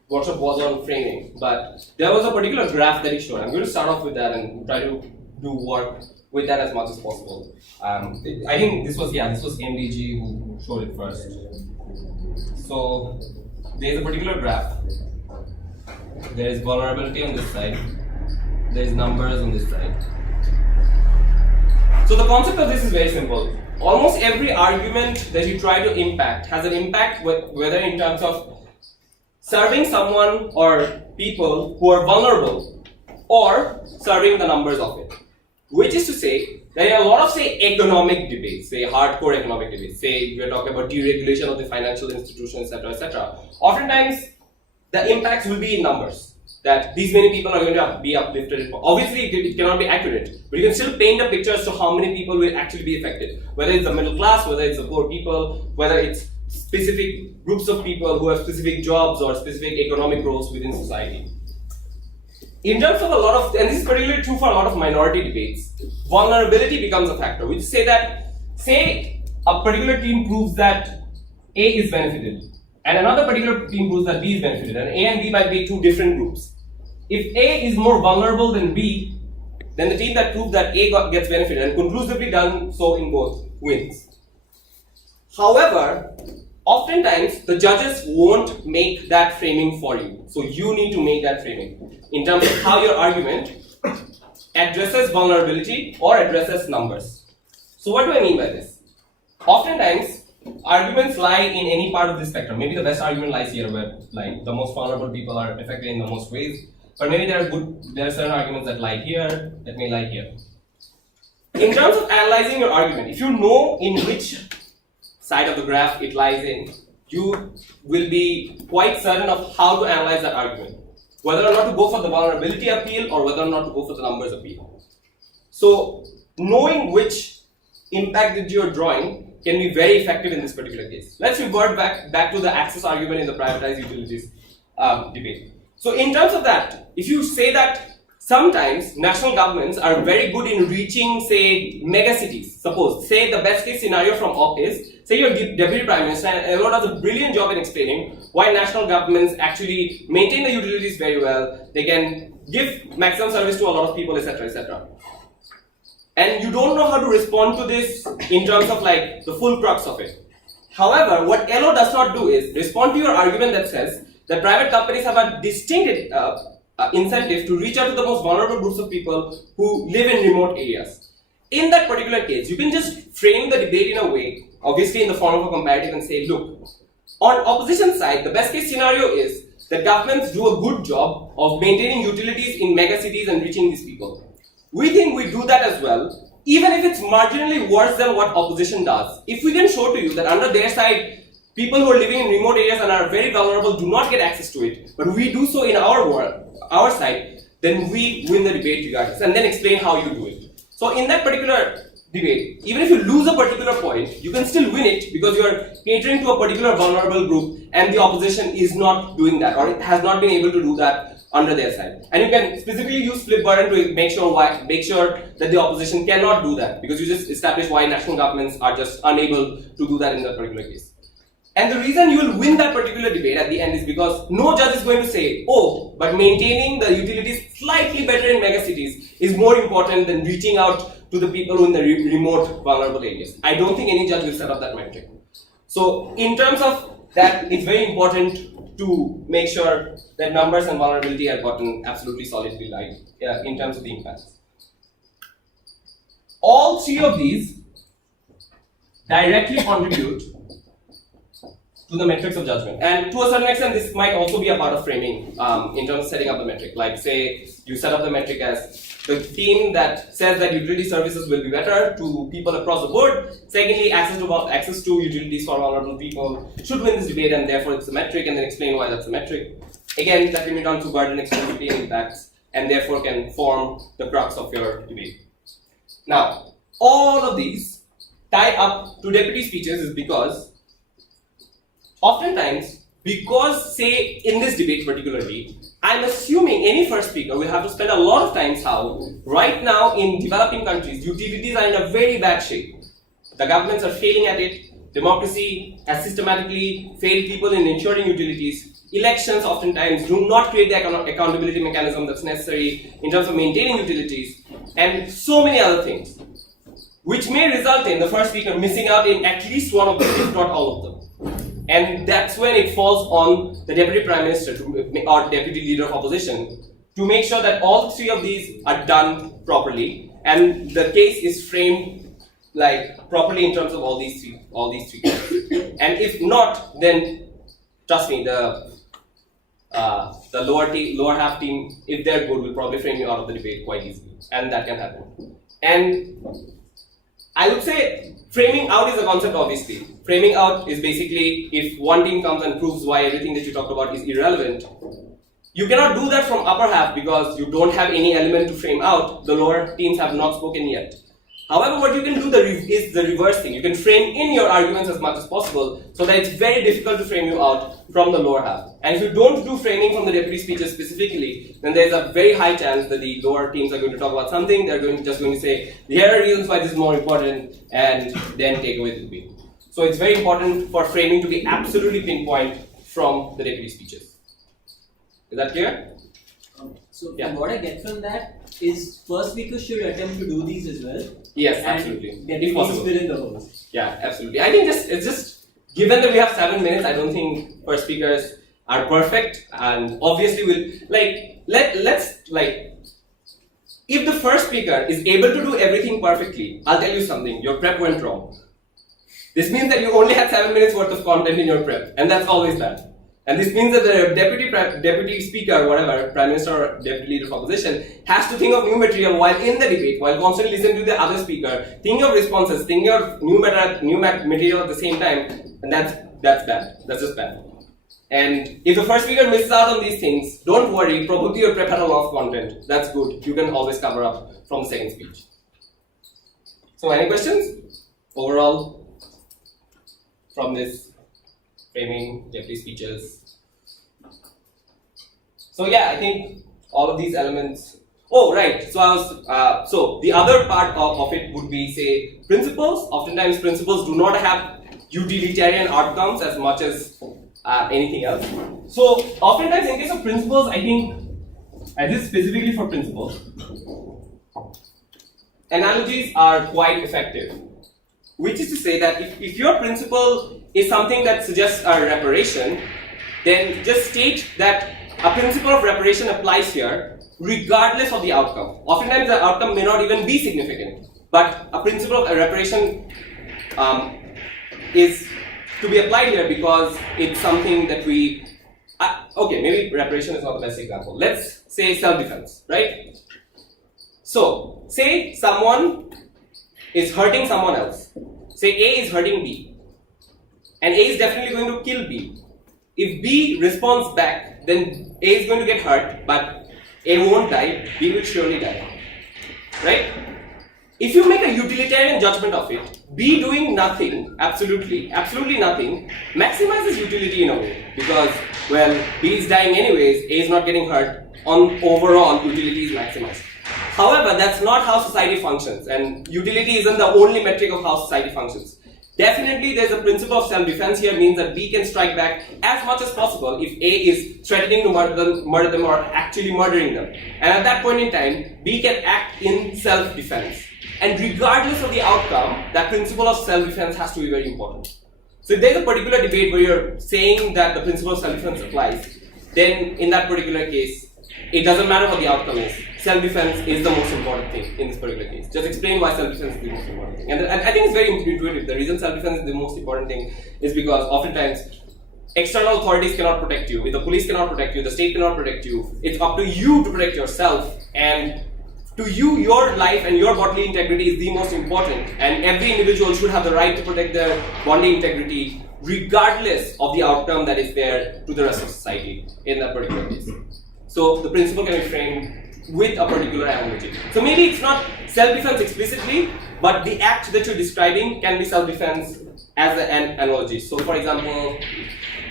workshop was on framing, but there was a particular graph that he showed. I'm going to start off with that and try to do work with that as much as possible. I think this was MDG who showed it first. So, there's a particular graph. There is vulnerability on this side. There is numbers on this side. So the concept of this is very simple. Almost every argument that you try to impact has an impact whether in terms of serving someone or people who are vulnerable or serving the numbers of it. Which is to say, there are a lot of, say, economic debates, say hardcore economic debates, say we're talking about deregulation of the financial institution, etc., etc. Oftentimes, the impacts will be in numbers. That these many people are going to be uplifted. Obviously, it cannot be accurate, but you can still paint a picture as to how many people will actually be affected. Whether it's the middle class, whether it's the poor people, whether it's specific groups of people who have specific jobs or specific economic roles within society. In terms of a lot of, and this is particularly true for a lot of minority debates, vulnerability becomes a factor. We say that, say a particular team proves that A is benefited, and another particular team proves that B is benefited, and A and B might be two different groups. If A is more vulnerable than B, then the team that proves that A gets benefited and conclusively done so in both wins. However, oftentimes the judges won't make that framing for you. So you need to make that framing in terms of how your argument addresses vulnerability or addresses numbers. So what do I mean by this? Oftentimes, arguments lie in any part of this spectrum. Maybe the best argument lies here, where like the most vulnerable people are affected in the most ways. But maybe there are certain arguments that lie here, that may lie here. In terms of analyzing your argument, if you know in which side of the graph it lies in, you will be quite certain of how to analyze that argument. Whether or not to go for the vulnerability appeal or whether or not to go for the numbers appeal. So, knowing which impact that you're drawing can be very effective in this particular case. Let's revert back to the access argument in the privatized utilities debate. So, in terms of that, if you say that sometimes national governments are very good in reaching, say, mega cities. Suppose, say the best case scenario from OP is, say you're Deputy Prime Minister and everyone does a brilliant job in explaining why national governments actually maintain the utilities very well, they can give maximum service to a lot of people, etc., etc. And you don't know how to respond to this in terms of like the full crux of it. However, what LO does not do is respond to your argument that says that private companies have a distinct incentive to reach out to the most vulnerable groups of people who live in remote areas. In that particular case, you can just frame the debate in a way, obviously in the form of a comparative, and say, look, on opposition side, the best case scenario is that governments do a good job of maintaining utilities in mega cities and reaching these people. We think we do that as well, even if it's marginally worse than what opposition does. If we can show to you that under their side, people who are living in remote areas and are very vulnerable do not get access to it, but we do so in our side, then we win the debate regardless, and then explain how you do it. So in that particular debate, even if you lose a particular point, you can still win it because you are catering to a particular vulnerable group and the opposition is not doing that, or it has not been able to do that under their side. And you can specifically use flip burden to make sure that the opposition cannot do that, because you just establish why national governments are just unable to do that in that particular case. And the reason you will win that particular debate at the end is because no judge is going to say, oh, but maintaining the utilities slightly better in megacities is more important than reaching out to the people who in the remote, vulnerable areas. I don't think any judge will set up that metric. So, in terms of that, it's very important to make sure that numbers and vulnerability are gotten absolutely solidly right in terms of the impacts. All three of these directly contribute to the metrics of judgment. And to a certain extent, this might also be a part of framing in terms of setting up the metric. Like, say, you set up the metric as the theme that says that utility services will be better to people across the board. Secondly, access to utilities for vulnerable people should win this debate, and therefore it's a metric, and then explain why that's a metric. Again, that can be done through burden, extensivity, and impacts, and therefore can form the crux of your debate. Now, all of these tie up to deputy speeches is because oftentimes, because say in this debate particularly, I'm assuming any first speaker will have to spend a lot of time how right now in developing countries, utilities are in a very bad shape. The governments are failing at it. Democracy has systematically failed people in ensuring utilities. Elections oftentimes do not create the accountability mechanism that's necessary in terms of maintaining utilities, and so many other things, which may result in the first speaker missing out in at least one of them, if not all of them. And that's when it falls on the Deputy Prime Minister or Deputy Leader of Opposition to make sure that all three of these are done properly and the case is framed like properly in terms of all these three cases. And if not, then trust me, the lower half team, if they're good, will probably frame you out of the debate quite easily, and that can happen. And I would say framing out is a concept, obviously. Framing out is basically if one team comes and proves why everything that you talked about is irrelevant. You cannot do that from upper half because you don't have any element to frame out. The lower teams have not spoken yet. However, what you can do is the reverse thing. You can frame in your arguments as much as possible so that it's very difficult to frame you out from the lower half. And if you don't do framing from the deputy speeches specifically, then there's a very high chance that the lower teams are going to talk about something. They're just going to say, here are reasons why this is more important, and then take away the debate. So it's very important for framing to be absolutely pinpoint from the deputy speeches. Is that clear? So what I get from that is first speakers should attempt to do these as well. Yes, absolutely. Get the fill in the holes. Yeah, absolutely. I think it's just given that we have 7 minutes, I don't think first speakers are perfect, and obviously let's if the first speaker is able to do everything perfectly, I'll tell you something, your prep went wrong. This means that you only had 7 minutes worth of content in your prep, and that's always bad. And this means that the deputy speaker, whatever, prime minister or deputy leader of opposition, has to think of new material while in the debate, while constantly listening to the other speaker, think of responses, think of new material at the same time, and that's bad. That's just bad. And if the first speaker misses out on these things, don't worry, probably your prep had a lot of content. That's good. You can always cover up from the second speech. So any questions? Overall, from this framing, deputy speeches. So yeah, I think all of these elements. Oh right. So so the other part of it would be, say, principles. Oftentimes principles do not have utilitarian outcomes as much as anything else. So oftentimes in case of principles, I think, and this is specifically for principles, analogies are quite effective. Which is to say that if your principle is something that suggests a reparation, then just state that a principle of reparation applies here regardless of the outcome. Oftentimes the outcome may not even be significant, but a principle of reparation is to be applied here because it's something that we... okay, maybe reparation is not the best example. Let's say self-defense, right? So, say someone is hurting someone else. Say A is hurting B. And A is definitely going to kill B. If B responds back, then A is going to get hurt, but A won't die, B will surely die. Right? If you make a utilitarian judgment of it, B doing nothing, absolutely nothing, maximizes utility in a way. Because, well, B is dying anyways, A is not getting hurt, on overall utility is maximized. However, that's not how society functions, and utility isn't the only metric of how society functions. Definitely, there's a principle of self-defense here, means that B can strike back as much as possible if A is threatening to murder them or actually murdering them. And at that point in time, B can act in self-defense. And regardless of the outcome, that principle of self-defense has to be very important. So if there's a particular debate where you're saying that the principle of self-defense applies, then in that particular case, it doesn't matter what the outcome is. Self-defense is the most important thing in this particular case. Just explain why self-defense is the most important thing. And I think it's very intuitive. The reason self-defense is the most important thing is because oftentimes external authorities cannot protect you. The police cannot protect you. The state cannot protect you. It's up to you to protect yourself. And to you, your life and your bodily integrity is the most important. And every individual should have the right to protect their bodily integrity regardless of the outcome that is there to the rest of society in that particular case. So the principle can be framed with a particular analogy. So maybe it's not self-defense explicitly, but the act that you're describing can be self-defense as an analogy. So for example,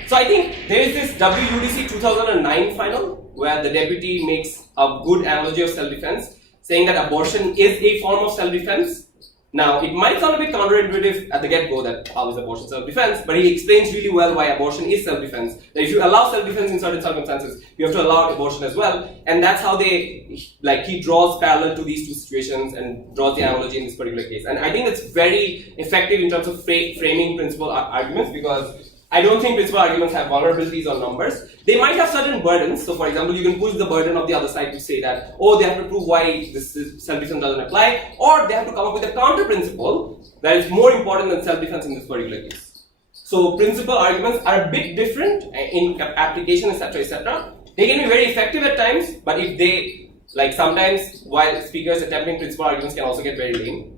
so I think there is this WUDC 2009 final where the deputy makes a good analogy of self-defense, saying that abortion is a form of self-defense. Now, it might sound a bit counterintuitive at the get-go that how is abortion self-defense, but he explains really well why abortion is self-defense. That if you allow self-defense in certain circumstances, you have to allow abortion as well, and that's how he draws parallel to these two situations and draws the analogy in this particular case. And I think it's very effective in terms of framing principal arguments, because I don't think principal arguments have vulnerabilities or numbers. They might have certain burdens. So for example, you can push the burden of the other side to say that, oh, they have to prove why this self-defense doesn't apply, or they have to come up with a counter principle that is more important than self-defense in this particular case. So principal arguments are a bit different in application, etc., etc. They can be very effective at times, but if they, like sometimes while speakers attempting principal arguments can also get very lame.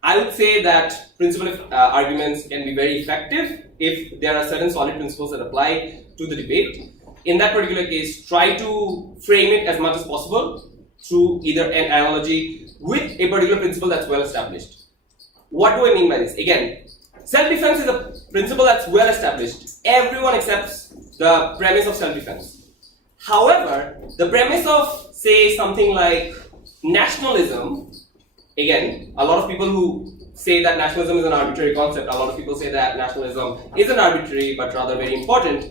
I would say that principal arguments can be very effective if there are certain solid principles that apply to the debate. In that particular case, try to frame it as much as possible through either an analogy with a particular principle that's well established. What do I mean by this? Again, self-defense is a principle that's well established. Everyone accepts the premise of self-defense. However, the premise of, say, something like nationalism, again, a lot of people who say that nationalism is an arbitrary concept, a lot of people say that nationalism isn't arbitrary but rather very important.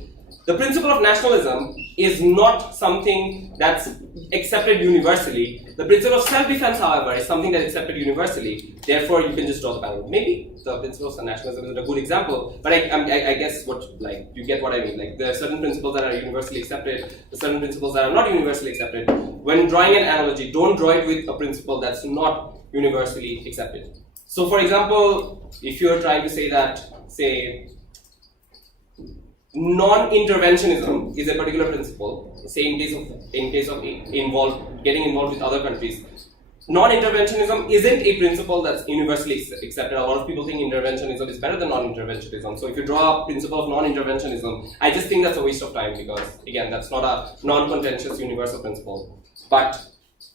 the principle of nationalism is not something that's accepted universally. The principle of self-defense, however, is something that's accepted universally. Therefore, you can just draw the parallel. Maybe the principle of nationalism is a good example, but I guess you get what I mean. Like, there are certain principles that are universally accepted, there are certain principles that are not universally accepted. When drawing an analogy, don't draw it with a principle that's not universally accepted. So, for example, if you're trying to say that, say, non-interventionism is a particular principle. Say in case of getting involved with other countries, non-interventionism isn't a principle that's universally accepted. A lot of people think interventionism is better than non-interventionism. So if you draw a principle of non-interventionism, I just think that's a waste of time because again, that's not a non-contentious universal principle. But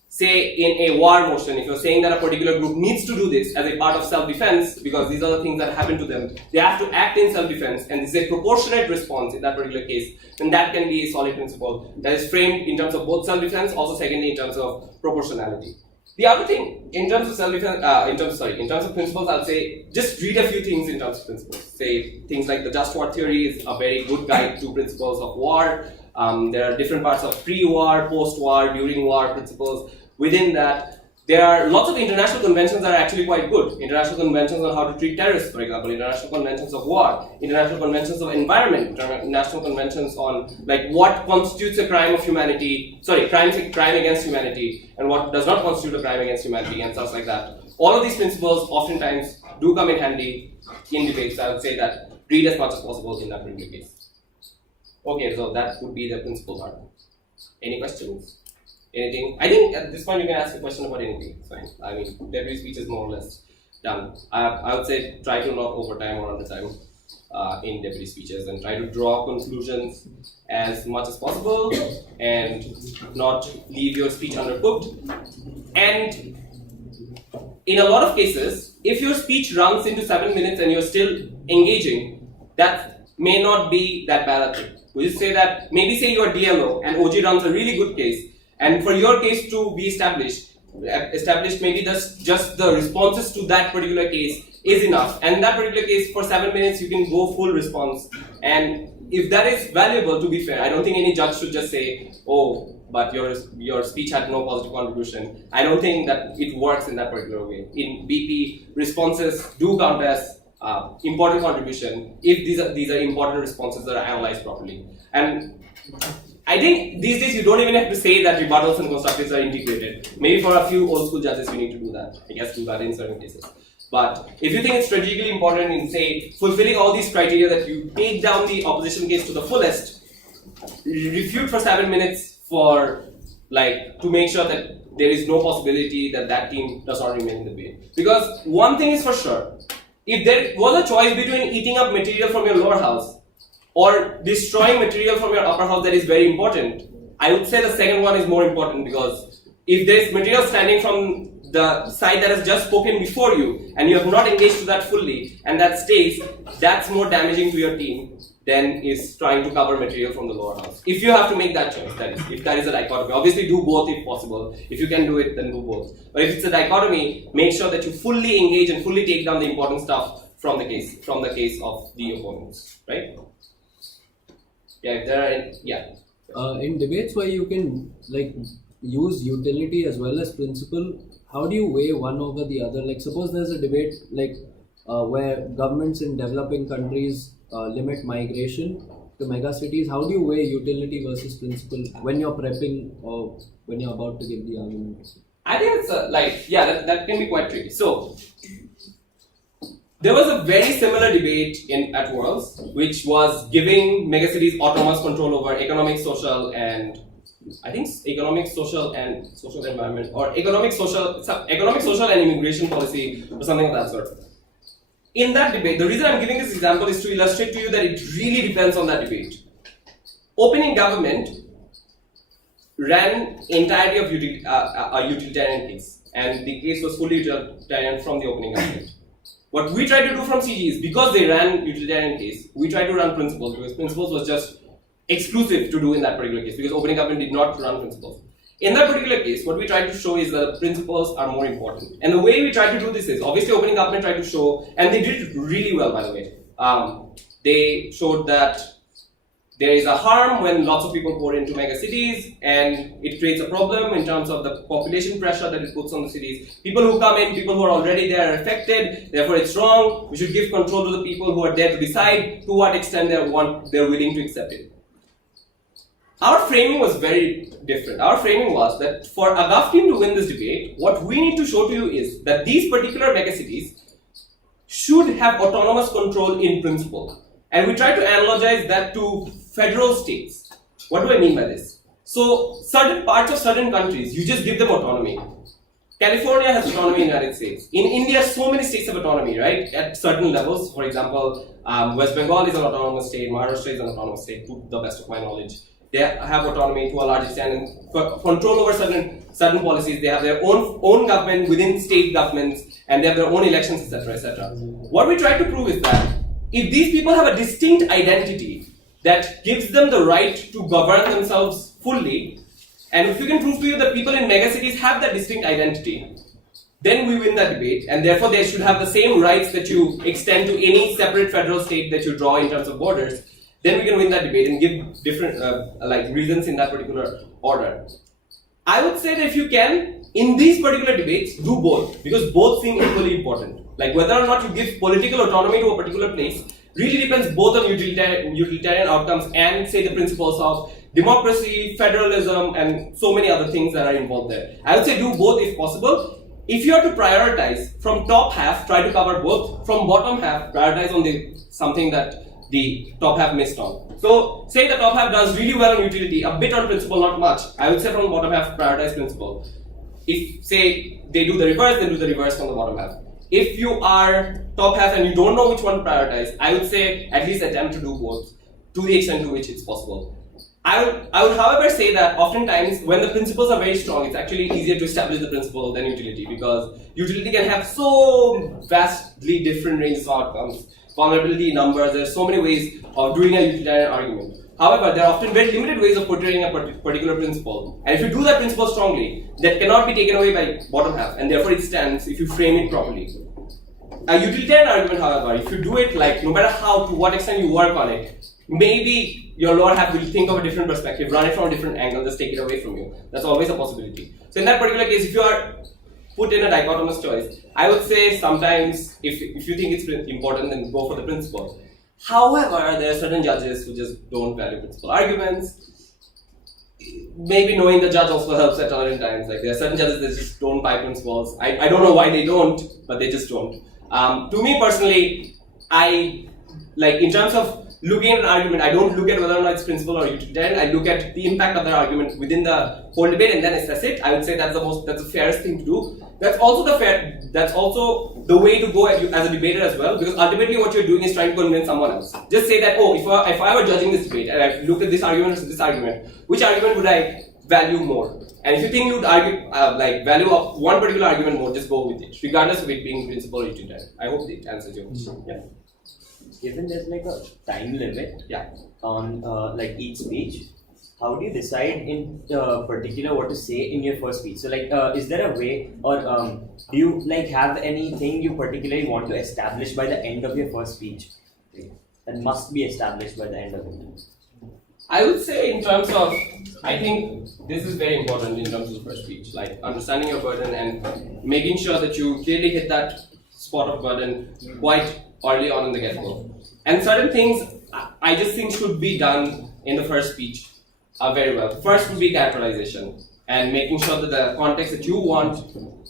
say in a war motion, if you're saying that a particular group needs to do this as a part of self-defense, because these are the things that happen to them, they have to act in self-defense, and this is a proportionate response in that particular case, then that can be a solid principle that is framed in terms of both self-defense, also secondly in terms of proportionality. The other thing, in terms of self-defense, in terms of principles, I'll say just read a few things in terms of principles. Say things like the just war theory is a very good guide to principles of war. There are different parts of pre-war, post-war, during war principles. Within that, there are lots of international conventions that are actually quite good. International conventions on how to treat terrorists, for example, international conventions of war, international conventions of environment, international conventions on like what constitutes a crime of humanity, crime against humanity, and what does not constitute a crime against humanity, and stuff like that. All of these principles oftentimes do come in handy in debates. I would say that read as much as possible in that particular case. Okay, so that would be the principle part. Any questions? Anything? I think at this point you can ask a question about anything. It's fine. I mean, every speech is more or less done. I would say try to not overtime or undertime in deputy speeches and try to draw conclusions as much as possible and not leave your speech undercooked. And in a lot of cases, if your speech runs into 7 minutes and you're still engaging, that may not be that bad a thing. We just say that maybe say you're DLO and OG runs a really good case. And for your case to be established maybe just the responses to that particular case is enough. And in that particular case, for 7 minutes, you can go full response. And if that is valuable, to be fair, I don't think any judge should just say, oh, but your speech had no positive contribution. I don't think that it works in that particular way. In BP, responses do count as important contribution if these are important responses that are analyzed properly. And I think these days you don't even have to say that rebuttals and constructives are integrated. Maybe for a few old school judges you need to do that. I guess do that in certain cases. But if you think it's strategically important in, say, fulfilling all these criteria that you take down the opposition case to the fullest, refute for 7 minutes for to make sure that there is no possibility that team does not remain in the debate. Because one thing is for sure, if there was a choice between eating up material from your lower house or destroying material from your upper house that is very important, I would say the second one is more important, because if there is material standing from the side that has just spoken before you and you have not engaged to that fully and that stays, that's more damaging to your team than is trying to cover material from the lower house. If you have to make that choice, that is, if that is a dichotomy. Obviously do both if possible. If you can do it, then do both. But if it's a dichotomy, make sure that you fully engage and fully take down the important stuff from the case of the opponents, right? In debates where you can use utility as well as principle, how do you weigh one over the other? Suppose there's a debate where governments in developing countries limit migration to megacities. How do you weigh utility versus principle when you're prepping or when you're about to give the argument? I think it's that can be quite tricky. So there was a very similar debate at Worlds, which was giving megacities autonomous control over economic, social, and social environment, or economic, social, and immigration policy, or something of that sort. In that debate, the reason I'm giving this example is to illustrate to you that it really depends on that debate. Opening government ran entirety of a utilitarian case, and the case was fully utilitarian from the opening government. What we tried to do from CG is, because they ran utilitarian case, we tried to run principles, because principles was just exclusive to do in that particular case, because opening government did not run principles. In that particular case, what we tried to show is that principles are more important. And the way we tried to do this is, obviously opening government tried to show, and they did it really well, by the way. They showed that there is a harm when lots of people pour into mega cities, and it creates a problem in terms of the population pressure that it puts on the cities. People who come in, people who are already there are affected, therefore it's wrong. We should give control to the people who are there to decide to what extent they're willing to accept it. Our framing was very different. Our framing was that for a Gov team to win this debate, what we need to show to you is that these particular megacities should have autonomous control in principle. And we try to analogize that to federal states. What do I mean by this? So, certain parts of certain countries, you just give them autonomy. California has autonomy in the United States. In India, so many states have autonomy, right? At certain levels. For example, West Bengal is an autonomous state, Maharashtra is an autonomous state, to the best of my knowledge. They have autonomy to a large extent and control over certain policies. They have their own government within state governments, and they have their own elections, etc., etc. What we try to prove is that if these people have a distinct identity that gives them the right to govern themselves fully, and if we can prove to you that people in megacities have that distinct identity, then we win that debate, and therefore they should have the same rights that you extend to any separate federal state that you draw in terms of borders. Then we can win that debate and give different reasons in that particular order. I would say that if you can, in these particular debates, do both, because both seem equally important. Like whether or not you give political autonomy to a particular place really depends both on utilitarian outcomes and say the principles of democracy, federalism, and so many other things that are involved there. I would say do both if possible. If you are to prioritize from top half, try to cover both. From bottom half, prioritize on something that the top half missed on. So say the top half does really well on utility, a bit on principle, not much. I would say from the bottom half, prioritize principle. If say they do the reverse, then do the reverse from the bottom half. If you are top half and you don't know which one to prioritize, I would say at least attempt to do both to the extent to which it's possible. I would however say that oftentimes when the principles are very strong, it's actually easier to establish the principle than utility, because utility can have so vastly different ranges of outcomes, vulnerability numbers, there's so many ways of doing a utilitarian argument. However, there are often very limited ways of portraying a particular principle. And if you do that principle strongly, that cannot be taken away by bottom half, and therefore it stands if you frame it properly. A utilitarian argument, however, if you do it no matter how, to what extent you work on it, maybe your lower half will think of a different perspective, run it from a different angle, just take it away from you. That's always a possibility. So in that particular case, if you are put in a dichotomous choice, I would say sometimes if you think it's important, then go for the principle. However, there are certain judges who just don't value principal arguments. Maybe knowing the judge also helps at other times. Like there are certain judges that just don't buy principles. I don't know why they don't, but they just don't. To me personally, in terms of looking at an argument, I don't look at whether or not it's principle or utilitarian. I look at the impact of the argument within the whole debate and then assess it. I would say that's the fairest thing to do. That's also the way to go as a debater as well, because ultimately what you're doing is trying to convince someone else. Just say that, oh, if I were judging this debate and I looked at this argument versus this argument, which argument would I value more? And if you think you'd argue value of one particular argument more, just go with it, regardless of it being principle or utilitarian. I hope it answers your question. Yeah. Given there's a time limit on each speech, how do you decide in particular what to say in your first speech? So is there a way, or do you have anything you particularly want to establish by the end of your first speech that must be established by the end of it? I would say in terms of, I think this is very important in terms of the first speech, like understanding your burden and making sure that you clearly hit that spot of burden quite early on in the get-go. And certain things I just think should be done in the first speech very well. First would be characterization and making sure that the context that you want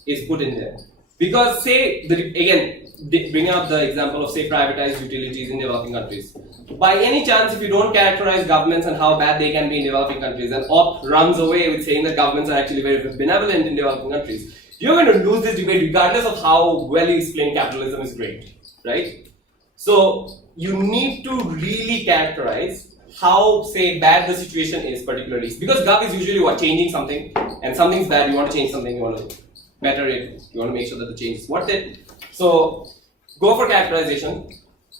is put in there. Because bringing up the example of say privatized utilities in developing countries. By any chance, if you don't characterize governments and how bad they can be in developing countries, and OP runs away with saying that governments are actually very benevolent in developing countries, you're going to lose this debate regardless of how well you explain capitalism is great, right? So you need to really characterize how, say, bad the situation is particularly. Because Gov is usually changing something, and something's bad, you want to change something, you want to better it, you want to make sure that the change is worth it. So go for characterization,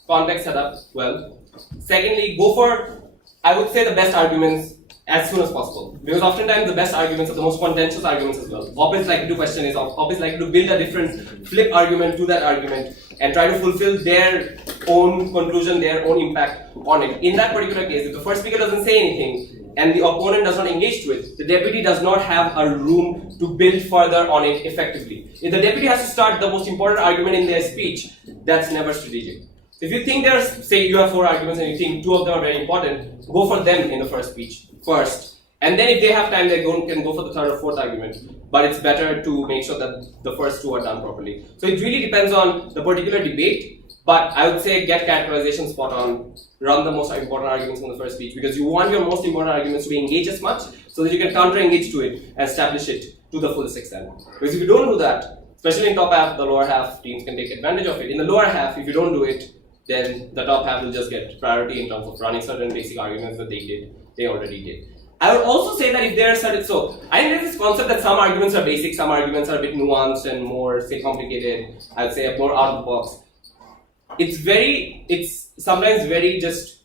context setup well. Secondly, go for, I would say, the best arguments as soon as possible. Because oftentimes the best arguments are the most contentious arguments as well. OP is likely to question is, OP is likely to build a different flip argument to that argument and try to fulfill their own conclusion, their own impact on it. In that particular case, if the first speaker doesn't say anything and the opponent does not engage to it, the deputy does not have a room to build further on it effectively. If the deputy has to start the most important argument in their speech, that's never strategic. If you think there's, say you have 4 arguments and you think 2 of them are very important, go for them in the first speech first. And then if they have time, they can go for the 3rd or 4th argument. But it's better to make sure that the first 2 are done properly. So it really depends on the particular debate. But I would say get characterization spot on. Run the most important arguments in the first speech, because you want your most important arguments to be engaged as much so that you can counter-engage to it and establish it to the fullest extent. Because if you don't do that, especially in top half, the lower half teams can take advantage of it. In the lower half, if you don't do it, then the top half will just get priority in terms of running certain basic arguments that they already did. I would also say that if there are certain, so I think there's this concept that some arguments are basic, some arguments are a bit nuanced and more, say, complicated. I would say more out of the box. It's sometimes very just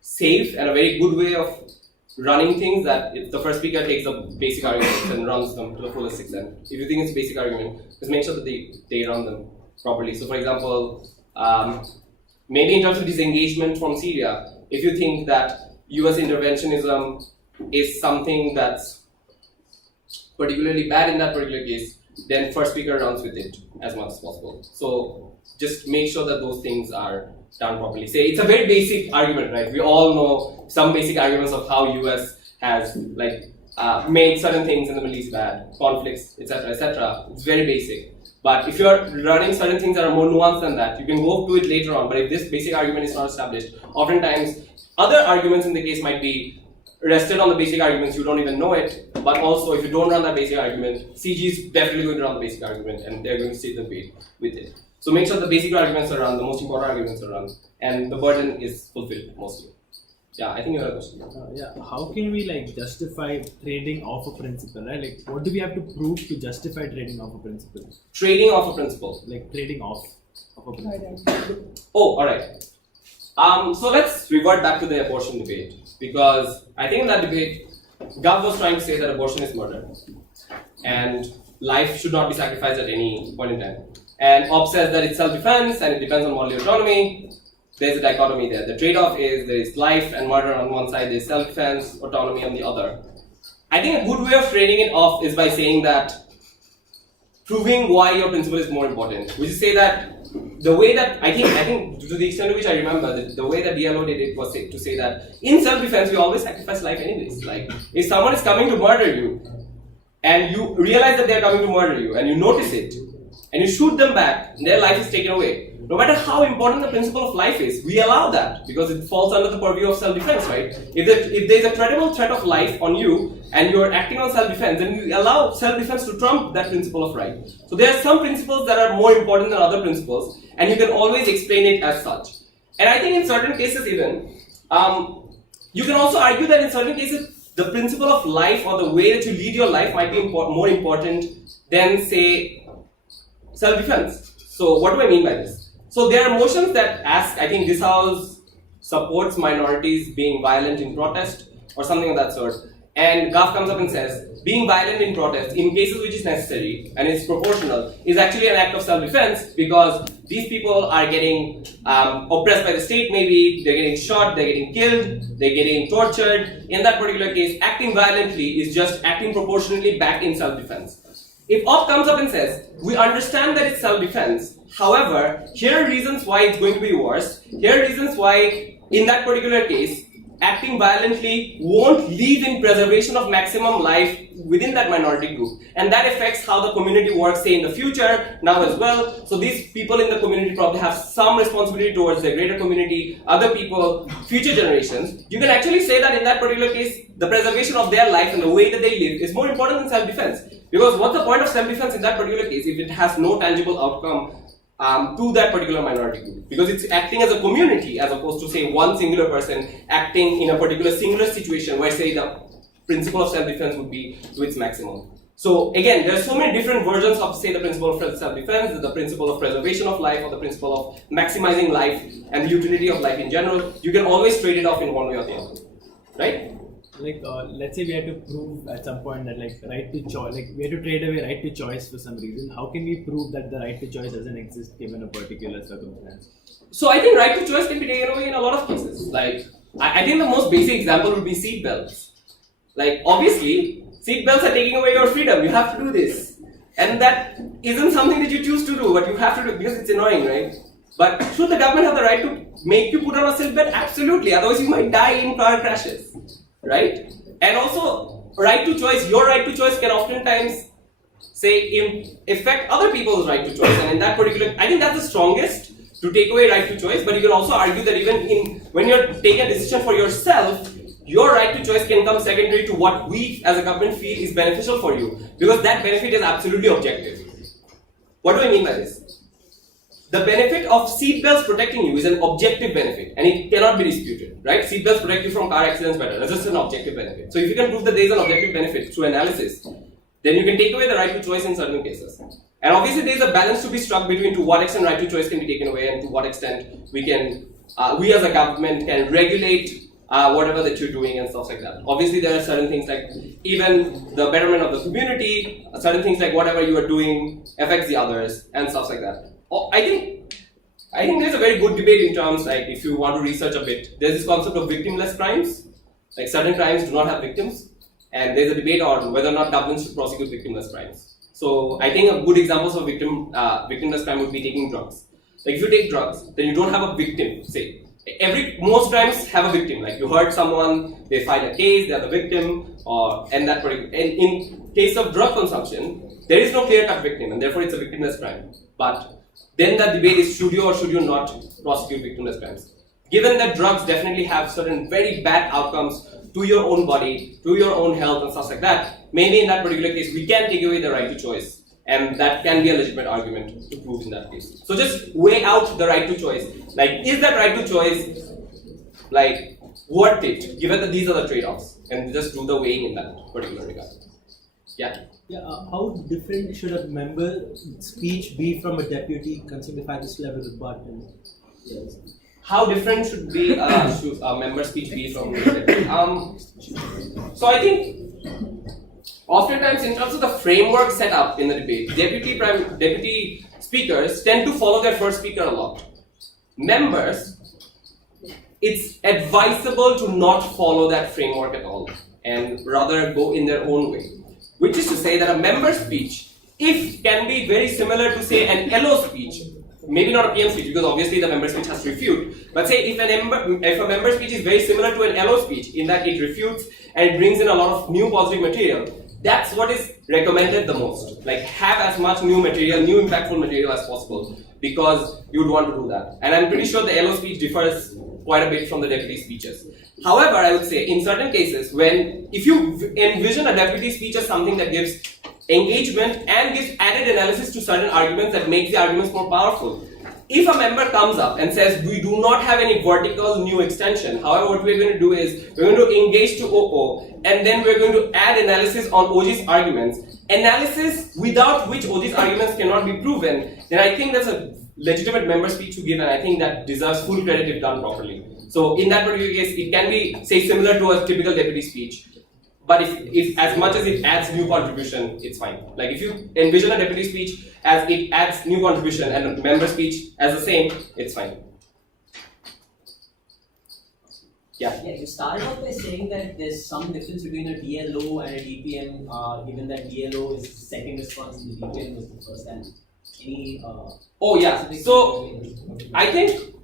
safe and a very good way of running things that if the first speaker takes the basic arguments and runs them to the fullest extent. If you think it's a basic argument, just make sure that they run them properly. So for example, maybe in terms of disengagement from Syria, if you think that US interventionism is something that's particularly bad in that particular case, then first speaker runs with it as much as possible. So just make sure that those things are done properly. Say it's a very basic argument, right? We all know some basic arguments of how US has made certain things in the Middle East bad, conflicts, etc., etc. It's very basic. But if you're running certain things that are more nuanced than that, you can go to it later on. But if this basic argument is not established, oftentimes other arguments in the case might be rested on the basic arguments, you don't even know it. But also, if you don't run that basic argument, CG is definitely going to run the basic argument and they're going to sit the weight with it. So make sure the basic arguments are run, the most important arguments are run, and the burden is fulfilled mostly. Yeah, I think you have a question. Yeah, how can we justify trading off a principle, right? Like, what do we have to prove to justify trading off a principle? Trading off a principle. Like trading off of a principle. Oh, all right. So let's revert back to the abortion debate, because I think in that debate, Gav was trying to say that abortion is murder and life should not be sacrificed at any point in time. And Ob says that it's self-defense and it depends on bodily autonomy. There's a dichotomy there. The trade-off is there is life and murder on one side, there's self-defense, autonomy on the other. I think a good way of trading it off is by saying that proving why your principle is more important. We just say that the way that I think to the extent to which I remember, the way that DLO did it was to say that in self-defense we always sacrifice life anyways. Like if someone is coming to murder you and you realize that they are coming to murder you and you notice it and you shoot them back, their life is taken away. No matter how important the principle of life is, we allow that because it falls under the purview of self-defense, right? If there is a credible threat of life on you and you are acting on self-defense, then you allow self-defense to trump that principle of right. So there are some principles that are more important than other principles, and you can always explain it as such. And I think in certain cases even, you can also argue that in certain cases, the principle of life or the way that you lead your life might be more important than, say, self-defense. So what do I mean by this? So there are motions that ask, I think this house supports minorities being violent in protest or something of that sort. And Gav comes up and says, being violent in protest in cases which is necessary and is proportional is actually an act of self-defense because these people are getting oppressed by the state maybe, they're getting shot, they're getting killed, they're getting tortured. In that particular case, acting violently is just acting proportionally back in self-defense. If Op comes up and says, we understand that it's self-defense, however, here are reasons why it's going to be worse, here are reasons why, in that particular case, acting violently won't leave in preservation of maximum life within that minority group. And that affects how the community works, say, in the future, now as well. So these people in the community probably have some responsibility towards the greater community, other people, future generations. You can actually say that in that particular case, the preservation of their life and the way that they live is more important than self-defense. Because what's the point of self-defense in that particular case if it has no tangible outcome to that particular minority group? Because it's acting as a community as opposed to, say, one singular person acting in a particular singular situation where, say, the principle of self-defense would be to its maximum. So again, there are so many different versions of, say, the principle of self-defense, the principle of preservation of life, or the principle of maximizing life and the utility of life in general. You can always trade it off in one way or the other, right? like let's say we had to prove at some point that like right to choice, like we had to trade away right to choice for some reason. How can we prove that the right to choice doesn't exist given a particular circumstance? So I think right to choice can be taken away in a lot of cases. Like I think the most basic example would be seat belts. Like obviously, seat belts are taking away your freedom. You have to do this, and that isn't something that you choose to do, but you have to do because it's annoying, right? But should the government have the right to make you put on a seat belt? Absolutely. Otherwise, you might die in car crashes, right? And also, right to choice. Your right to choice can oftentimes affect other people's right to choice, and in that particular, I think that's the strongest to take away right to choice. But you can also argue that even when you're taking a decision for yourself, your right to choice can come secondary to what we as a government feel is beneficial for you, because that benefit is absolutely objective. What do I mean by this? The benefit of seatbelts protecting you is an objective benefit, and it cannot be disputed, right? Seatbelts protect you from car accidents better. That's just an objective benefit. So if you can prove that there is an objective benefit through analysis, then you can take away the right to choice in certain cases. And obviously there is a balance to be struck between to what extent right to choice can be taken away and to what extent we as a government can regulate whatever that you're doing and stuff like that. Obviously there are certain things like even the betterment of the community, certain things like whatever you are doing affects the others and stuff like that. I think there's a very good debate in terms like if you want to research a bit, there's this concept of victimless crimes. Like certain crimes do not have victims, and there's a debate on whether or not governments should prosecute victimless crimes. So I think a good examples of victimless crime would be taking drugs. Like if you take drugs, then you don't have a victim, say. Most crimes have a victim, like you hurt someone, they file a case, they are the victim, and in case of drug consumption, there is no clear-cut victim, and therefore it's a victimless crime. But then the debate is should you or should you not prosecute victimless crimes? Given that drugs definitely have certain very bad outcomes to your own body, to your own health and stuff like that, maybe in that particular case we can take away the right to choice, and that can be a legitimate argument to prove in that case. So just weigh out the right to choice. Like, is that right to choice like worth it, given that these are the trade-offs, and just do the weighing in that particular regard. Yeah. Yeah, how different should a member speech be from a deputy, considering the fact this level of button? Yes. How different should a member speech be from the deputy? So I think oftentimes in terms of the framework set up in the debate, deputy speakers tend to follow their first speaker a lot. Members, it's advisable to not follow that framework at all and rather go in their own way. Which is to say that a member speech, if can be very similar to say an LO speech, maybe not a PM speech because obviously the member speech has to refute, but say if a member speech is very similar to an LO speech in that it refutes and it brings in a lot of new positive material, that's what is recommended the most. Like have as much new material, new impactful material as possible because you would want to do that. And I'm pretty sure the LO speech differs quite a bit from the deputy speeches. However, I would say in certain cases if you envision a deputy speech as something that gives engagement and gives added analysis to certain arguments that makes the arguments more powerful. If a member comes up and says, we do not have any vertical new extension, however, what we're going to do is, we're going to engage to OO, and then we're going to add analysis on OG's arguments. Analysis without which OG's arguments cannot be proven, then I think that's a legitimate member speech to give, and I think that deserves full credit if done properly. So in that particular case, it can be, say, similar to a typical deputy speech. But if as much as it adds new contribution, it's fine. Like if you envision a deputy speech as it adds new contribution and a member speech as the same, it's fine. Yeah. Yeah, you started off by saying that there's some difference between a DLO and a DPM, given that DLO is the second response and the DPM was the first. And any oh yeah. So I think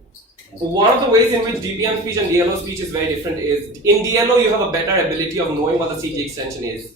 one of the ways in which DPM speech and DLO speech is very different is in DLO you have a better ability of knowing what the CG extension is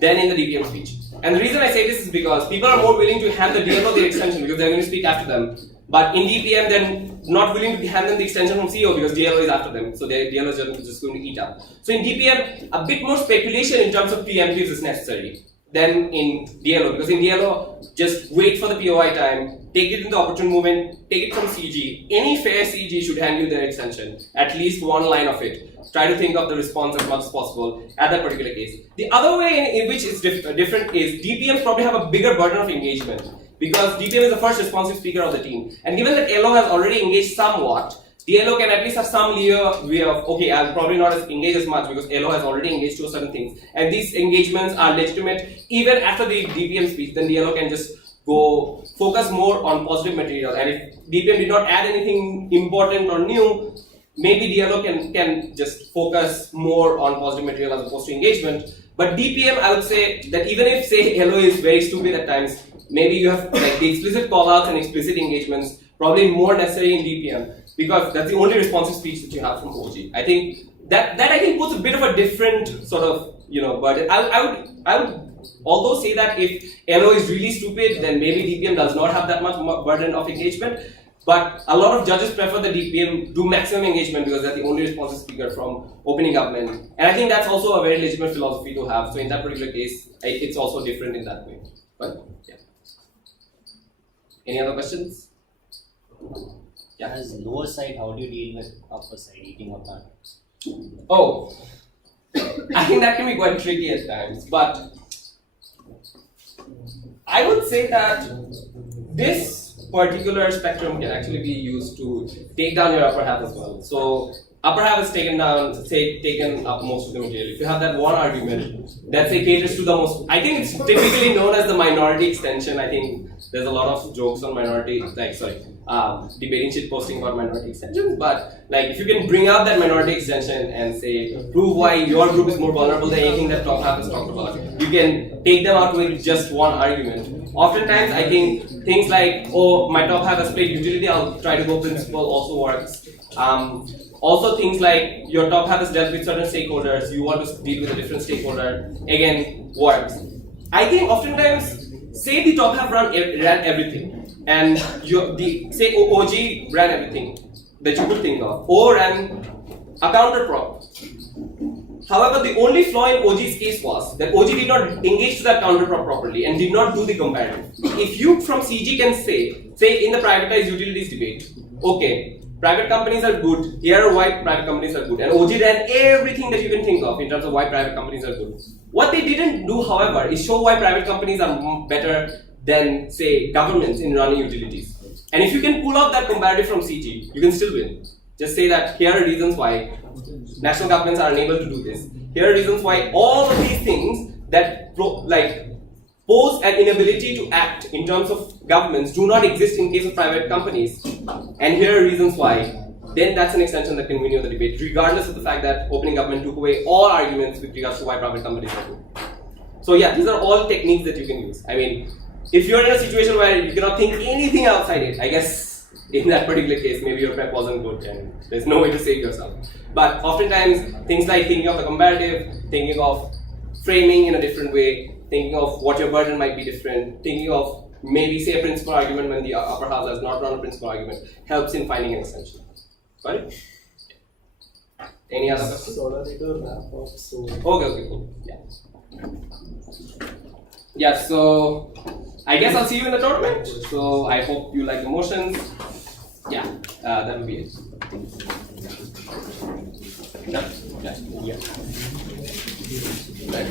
than in the DPM speech. And the reason I say this is because people are more willing to hand the DLO the extension because they're going to speak after them. But in DPM they're not willing to hand them the extension from CO because DLO is after them. So their DLO is just going to eat up. So in DPM, a bit more speculation in terms of preemptives is necessary than in DLO, because in DLO, just wait for the POI time, take it in the opportune moment, take it from CG. Any fair CG should hand you their extension, at least one line of it. Try to think of the response as much as possible at that particular case. The other way in which it's different is DPMs probably have a bigger burden of engagement, because DPM is the first responsive speaker of the team. And given that LO has already engaged somewhat, DLO can at least have some layer way of, okay, I'll probably not engage as much because LO has already engaged to certain things. And these engagements are legitimate even after the DPM speech, then DLO can just go focus more on positive material. And if DPM did not add anything important or new, maybe DLO can just focus more on positive material as opposed to engagement. But DPM, I would say that even if, say, LO is very stupid at times, maybe you have like the explicit callouts and explicit engagements probably more necessary in DPM because that's the only responsive speech that you have from OG. I think that I think puts a bit of a different sort of burden. I would although say that if LO is really stupid, then maybe DPM does not have that much burden of engagement. But a lot of judges prefer the DPM do maximum engagement because they're the only responsive speaker from opening government. And I think that's also a very legitimate philosophy to have. So in that particular case, it's also different in that way. But yeah. Any other questions? Yeah. As lower side, how do you deal with upper side, eating of that? Oh, I think that can be quite tricky at times. But I would say that this particular spectrum can actually be used to take down your upper half as well. So upper half is taken down, say taken up most of the material. If you have that one argument that say caters to the most, I think it's typically known as the minority extension. I think there's a lot of jokes on minority, debating shit posting about minority extensions. But like if you can bring out that minority extension and say prove why your group is more vulnerable than anything that top half has talked about, you can take them out with just one argument. Oftentimes, I think things like, oh, my top half has played utility, I'll try to go principle also works. Also things like your top half has dealt with certain stakeholders, you want to deal with a different stakeholder, again, works. I think oftentimes, say the top half ran everything, and say OG ran everything that you could think of, O ran a counter prop. However, the only flaw in OG's case was that OG did not engage to that counter prop properly and did not do the comparative. If you from CG can say in the privatized utilities debate, okay, private companies are good, here are why private companies are good, and OG ran everything that you can think of in terms of why private companies are good. What they didn't do, however, is show why private companies are better than, say, governments in running utilities. And if you can pull off that comparative from CG, you can still win. Just say that here are reasons why national governments are unable to do this. Here are reasons why all of these things that pose an inability to act in terms of governments do not exist in case of private companies. And here are reasons why. Then that's an extension that can win you the debate, regardless of the fact that opening government took away all arguments with regards to why private companies are good. So yeah, these are all techniques that you can use. I mean, if you're in a situation where you cannot think anything outside it, I guess in that particular case, maybe your prep wasn't good and there's no way to save yourself. But oftentimes, things like thinking of the comparative, thinking of framing in a different way, thinking of what your burden might be different, thinking of maybe say a principal argument when the upper house has not run a principal argument, helps in finding an extension. Got it? Any other questions? Okay, cool. Yeah. Yeah, so I guess I'll see you in the tournament. So I hope you like the motions. Yeah, that will be it. Yeah. Right.